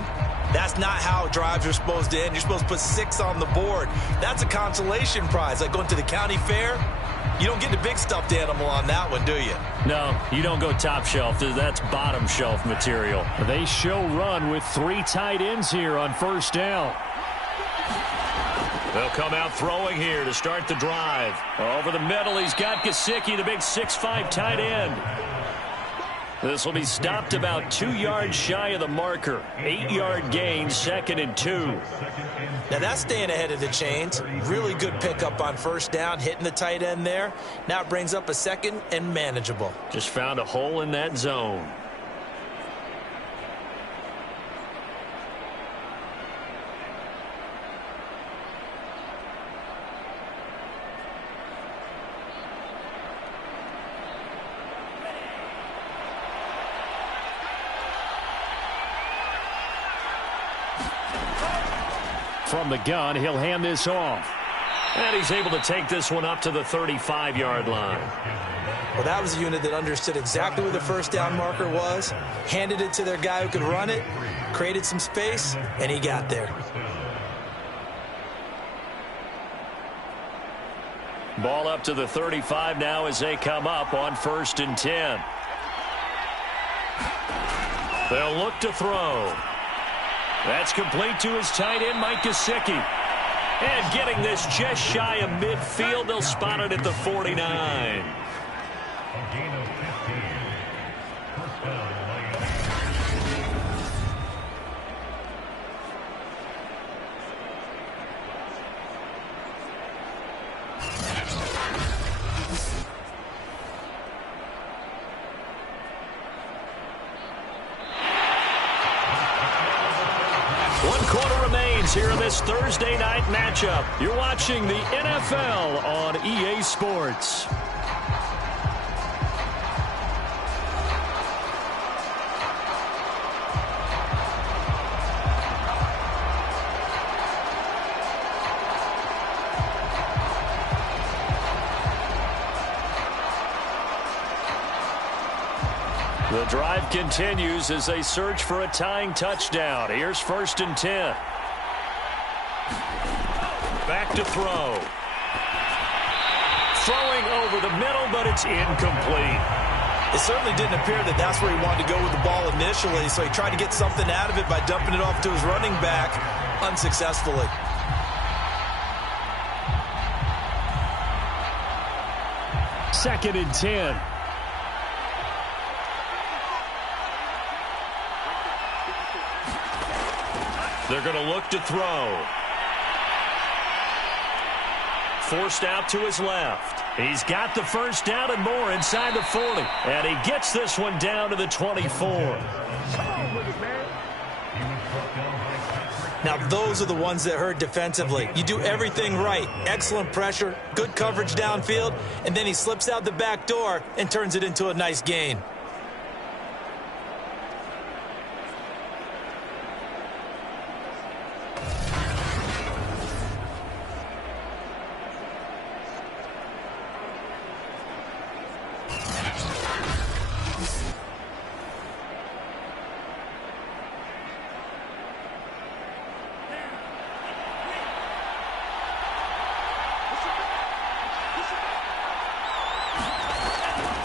that's not how drives are supposed to end. You're supposed to put 6 on the board. That's a consolation prize. Like going to the county fair, you don't get the big stuffed animal on that one, do you? No, you don't go top shelf. That's bottom shelf material. They show run with 3 tight ends here on first down. They'll come out throwing here to start the drive. Over the middle, he's got Gesicki, the big 6'5" tight end. This will be stopped about 2 yards shy of the marker. 8-yard gain, 2nd and 2. Now that's staying ahead of the chains. Really good pickup on first down, hitting the tight end there. Now it brings up a 2nd and manageable. Just found a hole in that zone. From the gun, he'll hand this off. And he's able to take this one up to the 35-yard line. Well, that was a unit that understood exactly where the first down marker was, handed it to their guy who could run it, created some space, and he got there. Ball up to the 35 now as they come up on 1st and 10. They'll look to throw. That's complete to his tight end, Mike Gesicki. And getting this just shy of midfield, they'll spot it at the 49. Here in this Thursday night matchup. You're watching the NFL on EA Sports. The drive continues as they search for a tying touchdown. Here's 1st and 10. Back to throw. Throwing over the middle, but it's incomplete. It certainly didn't appear that that's where he wanted to go with the ball initially, so he tried to get something out of it by dumping it off to his running back unsuccessfully. Second and 10. They're going to look to throw. Forced out to his left. He's got the first down and more inside the 40. And he gets this one down to the 24. Now, those are the ones that hurt defensively. You do everything right. Excellent pressure, good coverage downfield, and then he slips out the back door and turns it into a nice gain.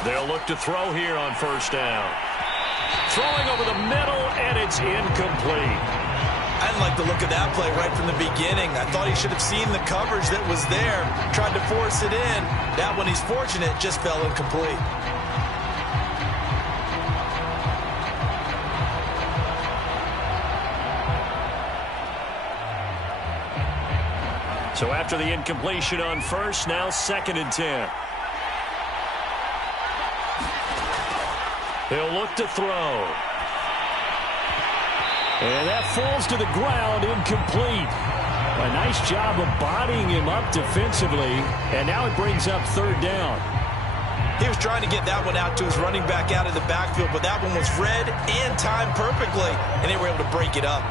They'll look to throw here on first down. Throwing over the middle, and it's incomplete. I didn't like the look of that play right from the beginning. I thought he should have seen the coverage that was there, tried to force it in. That one, he's fortunate, just fell incomplete. So after the incompletion on first, now 2nd and 10. He'll look to throw. And that falls to the ground, incomplete. A nice job of bodying him up defensively, and now it brings up 3rd down. He was trying to get that one out to his running back out of the backfield, but that one was read and timed perfectly, and they were able to break it up.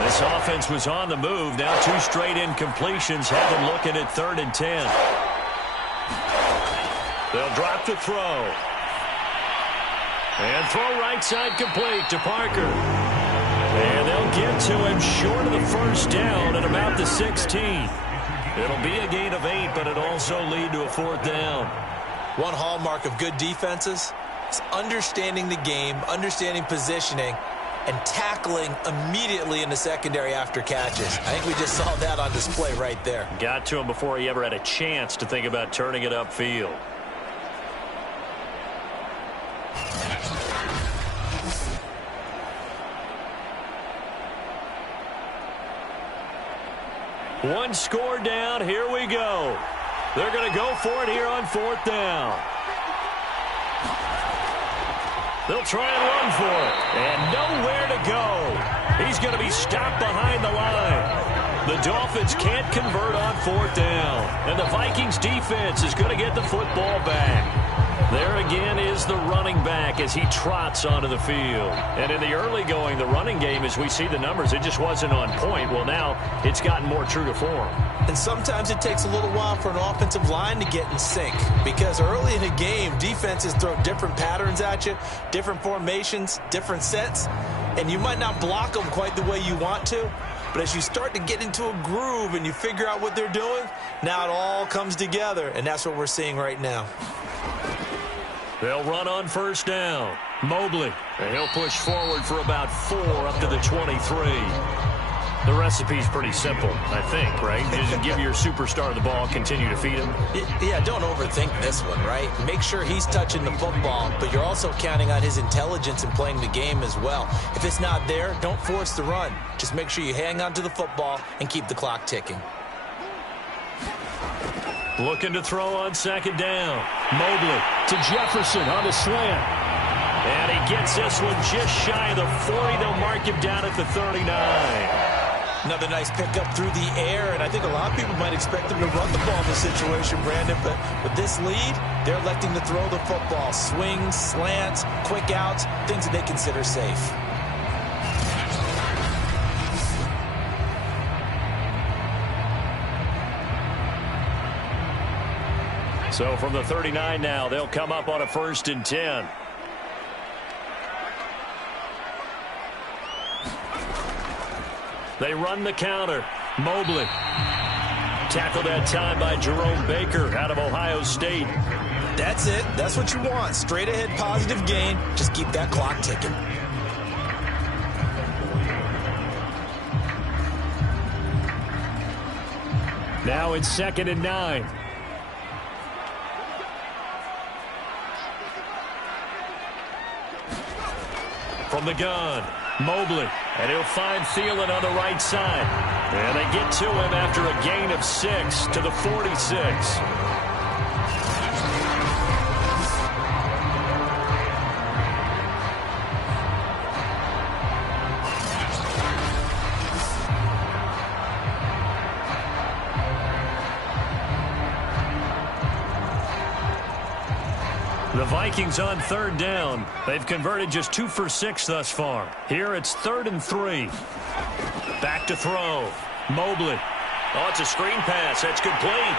This offense was on the move. Now 2 straight incompletions have them looking at 3rd and 10. They'll drop to throw. And throw right side complete to Parker. And they'll get to him short of the first down at about the 16. It'll be a gain of 8, but it'll also lead to a 4th down. One hallmark of good defenses is understanding the game, understanding positioning, and tackling immediately in the secondary after catches. I think we just saw that on display right there. Got to him before he ever had a chance to think about turning it upfield. One score down. Here we go. They're going to go for it here on 4th down. They'll try and run for it. And nowhere to go. He's going to be stopped behind the line. The Dolphins can't convert on 4th down. And the Vikings defense is going to get the football back. There again is the running back as he trots onto the field. And in the early going, the running game, as we see the numbers, it just wasn't on point. Well, now it's gotten more true to form. And sometimes it takes a little while for an offensive line to get in sync, because early in a game, defenses throw different patterns at you, different formations, different sets, and you might not block them quite the way you want to. But as you start to get into a groove and you figure out what they're doing, now it all comes together, and that's what we're seeing right now. They'll run on first down. Mobley, and he'll push forward for about 4 up to the 23. The recipe's pretty simple, I think, right? You just give your superstar the ball, continue to feed him. Yeah, don't overthink this one, right? Make sure he's touching the football, but you're also counting on his intelligence in playing the game as well. If it's not there, don't force the run. Just make sure you hang on to the football and keep the clock ticking. Looking to throw on 2nd down. Mobley to Jefferson on the slant. And he gets this one just shy of the 40. They'll mark him down at the 39. Another nice pickup through the air, and I think a lot of people might expect him to run the ball in this situation, Brandon, but with this lead, they're electing to throw the football. Swings, slants, quick outs, things that they consider safe. So from the 39 now, they'll come up on a 1st and 10. They run the counter. Mobley. Tackled that time by Jerome Baker out of Ohio State. That's it. That's what you want. Straight ahead positive gain. Just keep that clock ticking. Now it's 2nd and 9. From the gun, Mobley, and he'll find Thielen on the right side. And they get to him after a gain of 6 to the 46. The Vikings on 3rd down. They've converted just 2 for 6 thus far. Here it's 3rd and 3. Back to throw. Mobley. Oh, it's a screen pass. That's complete.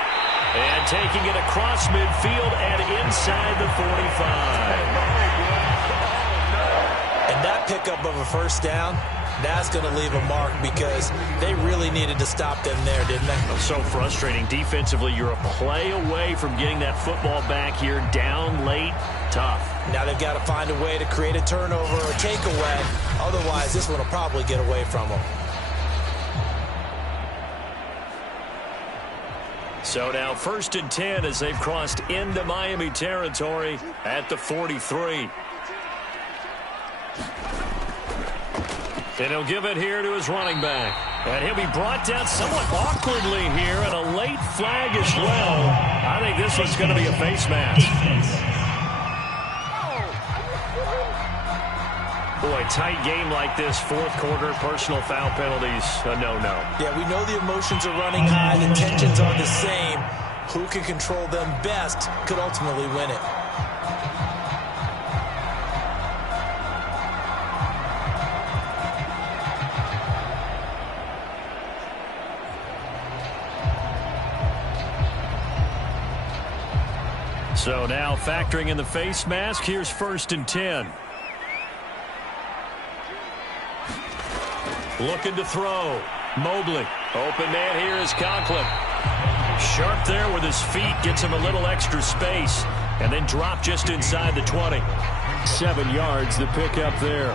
And taking it across midfield and inside the 45. And that pickup of a first down, That's going to leave a mark because they really needed to stop them there, didn't they? So frustrating. Defensively, you're a play away from getting that football back here. Down late, tough. Now they've got to find a way to create a turnover or a takeaway. Otherwise, this one will probably get away from them. So now 1st and 10 as they've crossed into Miami territory at the 43. And he'll give it here to his running back. And he'll be brought down somewhat awkwardly here, and a late flag as well. I think this one's going to be a face mask. Boy, tight game like this, 4th quarter, personal foul penalties, a no-no. Yeah, we know the emotions are running high, the tensions are the same. Who can control them best could ultimately win it. So now factoring in the face mask, here's 1st and 10. Looking to throw. Mobley. Open man here is Conklin. Sharp there with his feet. Gets him a little extra space. And then drop just inside the 20. 7 yards the pick up there.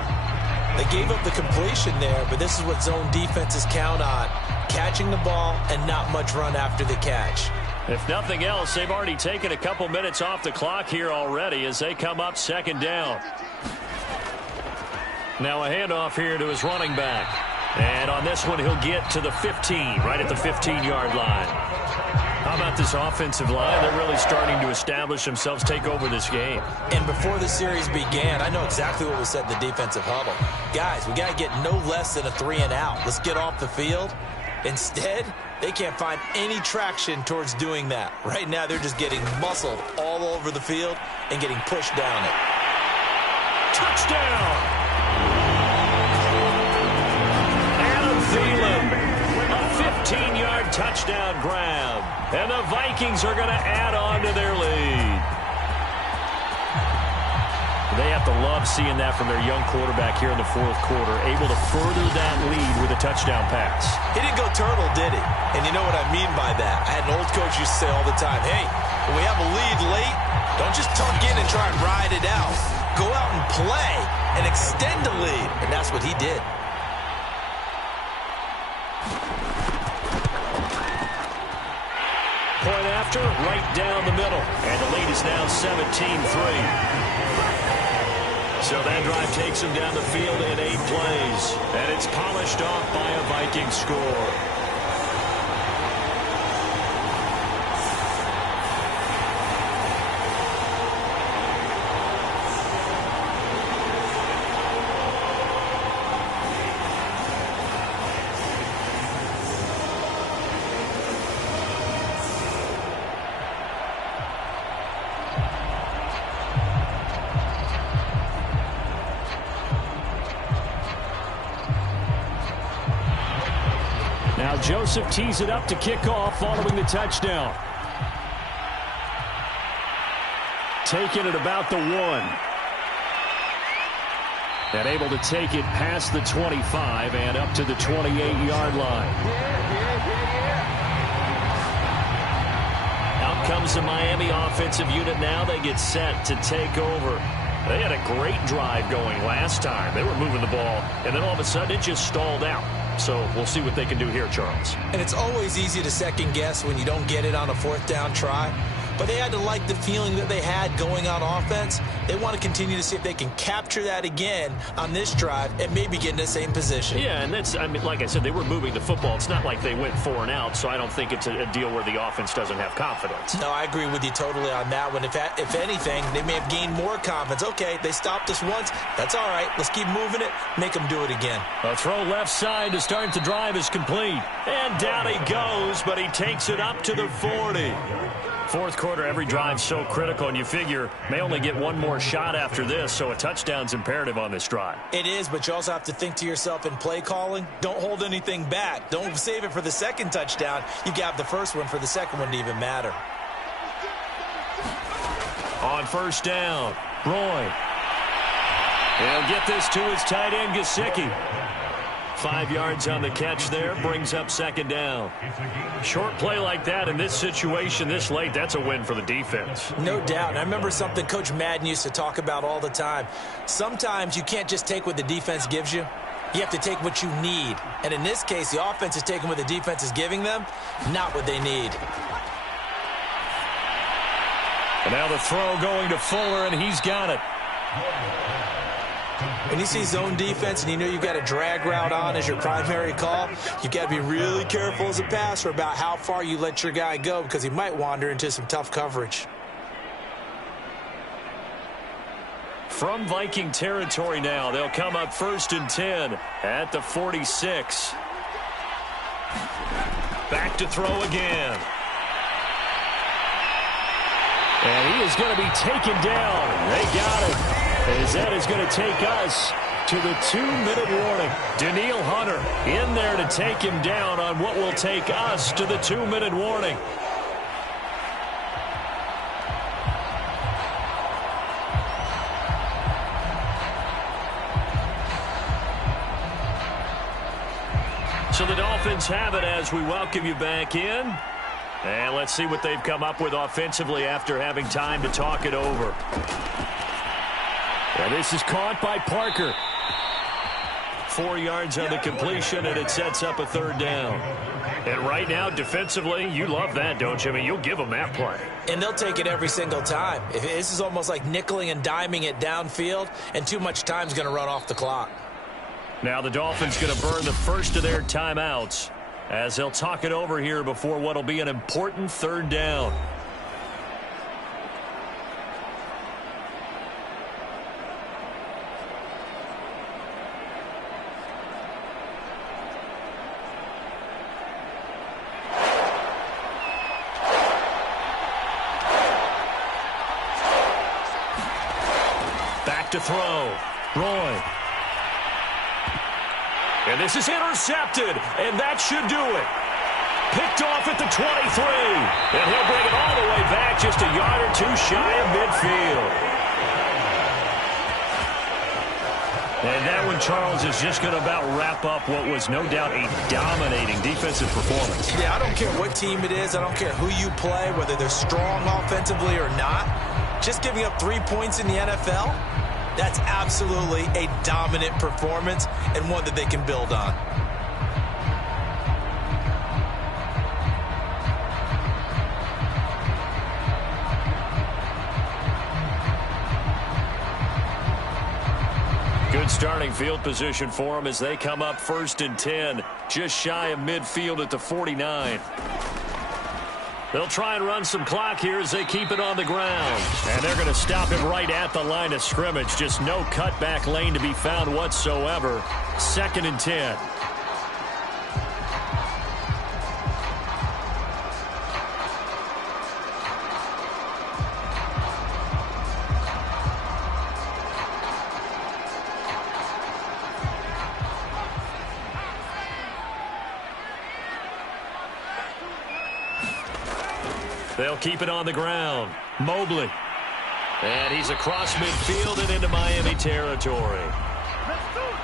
They gave up the completion there, but this is what zone defenses count on. Catching the ball and not much run after the catch. If nothing else, they've already taken a couple minutes off the clock here already as they come up 2nd down. Now a handoff here to his running back. And on this one, he'll get to the 15, right at the 15-yard line. How about this offensive line? They're really starting to establish themselves, take over this game. And before the series began, I know exactly what was said in the defensive huddle. Guys, we got to get no less than a 3 and out. Let's get off the field. Instead, they can't find any traction towards doing that. Right now, they're just getting muscled all over the field and getting pushed down it. Touchdown! Adam Thielen, a 15-yard touchdown grab. And the Vikings are going to add on to their lead. They have to love seeing that from their young quarterback here in the 4th quarter, able to further that lead with a touchdown pass. He didn't go turtle, did he? And you know what I mean by that. I had an old coach used to say all the time, hey, when we have a lead late, don't just tuck in and try and ride it out. Go out and play and extend the lead. And that's what he did. Point after, right down the middle. And the lead is now 17-3. So that drive takes them down the field in 8 plays. And it's polished off by a Viking score. Joseph tees it up to kick off following the touchdown. Taking it about the 1. And able to take it past the 25 and up to the 28-yard line. Out comes the Miami offensive unit now. They get set to take over. They had a great drive going last time. They were moving the ball, and then all of a sudden it just stalled out. So we'll see what they can do here, Charles. And it's always easy to second guess when you don't get it on a 4th down try. But they had to like the feeling that they had going on offense. They want to continue to see if they can capture that again on this drive and maybe get in the same position. Yeah, and that's, I mean, like I said, they were moving the football. It's not like they went 4 and out, so I don't think it's a deal where the offense doesn't have confidence. No, I agree with you totally on that one. If anything, they may have gained more confidence. Okay, they stopped us once. That's all right. Let's keep moving it. Make them do it again. A throw left side to start the drive is complete. And down he goes, but he takes it up to the 40. 4th quarter, every drive so critical, and you figure may only get one more shot after this, so a touchdown's imperative on this drive. It is, but you also have to think to yourself in play calling, don't hold anything back. Don't save it for the 2nd touchdown. You got the first one for the 2nd one to even matter. On 1st down, Roy. He'll get this to his tight end, Gesicki. 5 yards on the catch there, brings up second down. Short play like that in this situation this late, that's a win for the defense. No doubt. And I remember something Coach Madden used to talk about all the time. Sometimes you can't just take what the defense gives you. You have to take what you need. And in this case, the offense is taking what the defense is giving them, not what they need. And now the throw going to Fuller, and he's got it. When you see zone defense and you know you've got a drag route on as your primary call, you've got to be really careful as a passer about how far you let your guy go because he might wander into some tough coverage. From Viking territory now, they'll come up 1st and 10 at the 46. Back to throw again. And he is going to be taken down. They got it. As that is going to take us to the 2-minute warning. Daniil Hunter in there to take him down on what will take us to the 2-minute warning. So the Dolphins have it as we welcome you back in. And let's see what they've come up with offensively after having time to talk it over. And this is caught by Parker. 4 yards on the completion, and it sets up a 3rd down. And right now, defensively, you love that, don't you? I mean, you'll give them that play. And they'll take it every single time. This is almost like nickeling and diming it downfield, and too much time's going to run off the clock. Now the Dolphins going to burn the first of their timeouts as they'll talk it over here before what will be an important 3rd down. Back to throw. Roy. And this is intercepted, and that should do it. Picked off at the 23, and he'll bring it all the way back just a yard or two shy of midfield. And that one, Charles, is just going to about wrap up what was no doubt a dominating defensive performance. Yeah, I don't care what team it is. I don't care who you play, whether they're strong offensively or not. Just giving up 3 points in the NFL, that's absolutely a dominant performance and one that they can build on. Good starting field position for them as they come up 1st and 10, just shy of midfield at the 49. They'll try and run some clock here as they keep it on the ground. And they're going to stop him right at the line of scrimmage. Just no cutback lane to be found whatsoever. 2nd and 10. They'll keep it on the ground. Mobley. And he's across midfield and into Miami territory.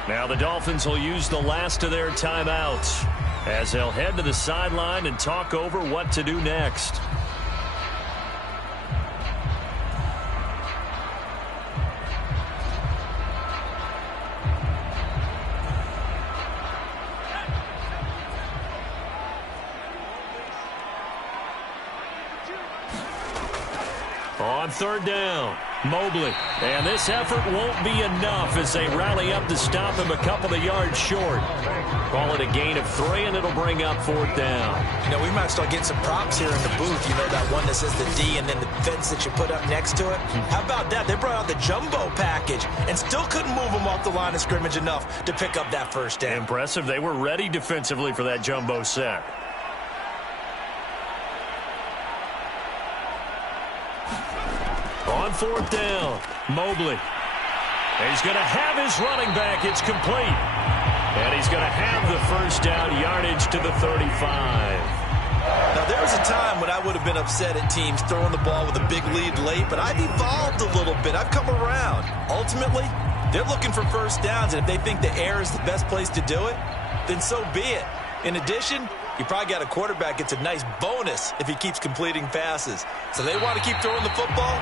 Now the Dolphins will use the last of their timeouts as they'll head to the sideline and talk over what to do next. On 3rd down, Mobley. And this effort won't be enough as they rally up to stop him a couple of yards short. Call it a gain of 3, and it'll bring up 4th down. You know, we might start getting some props here in the booth. You know, that one that says the D and then the fence that you put up next to it? How about that? They brought out the jumbo package and still couldn't move them off the line of scrimmage enough to pick up that 1st down. Impressive. They were ready defensively for that jumbo set. On 4th down, Mobley. And he's going to have his running back. It's complete. And he's going to have the 1st down, yardage to the 35. Now, there was a time when I would have been upset at teams throwing the ball with a big lead late, but I've evolved a little bit. I've come around. Ultimately, They're looking for first downs, and if they think the air is the best place to do it, then so be it. In addition, you probably got a quarterback gets a nice bonus if he keeps completing passes. So they want to keep throwing the football?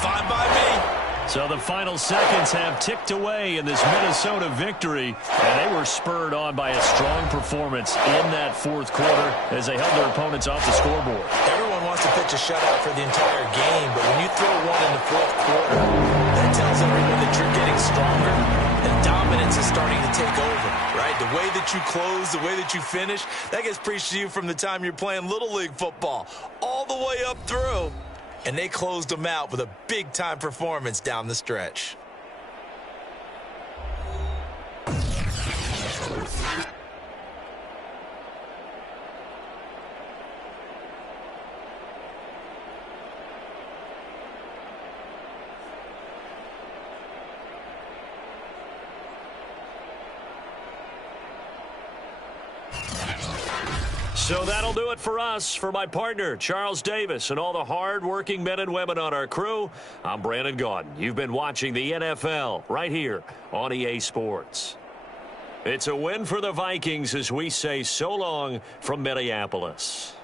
Fine by me. So the final seconds have ticked away in this Minnesota victory, and they were spurred on by a strong performance in that fourth quarter as they held their opponents off the scoreboard. Everyone wants to pitch a shutout for the entire game, but when you throw one in the fourth quarter, that tells everyone that you're getting stronger and dominance is starting to take over, right? The way that you close, the way that you finish, that gets preached to you from the time you're playing Little League football all the way up through. And they closed them out with a big-time performance down the stretch. So that'll do it for us. For my partner, Charles Davis, and all the hard-working men and women on our crew, I'm Brandon Gaudin. You've been watching the NFL right here on EA Sports. It's a win for the Vikings as we say so long from Minneapolis.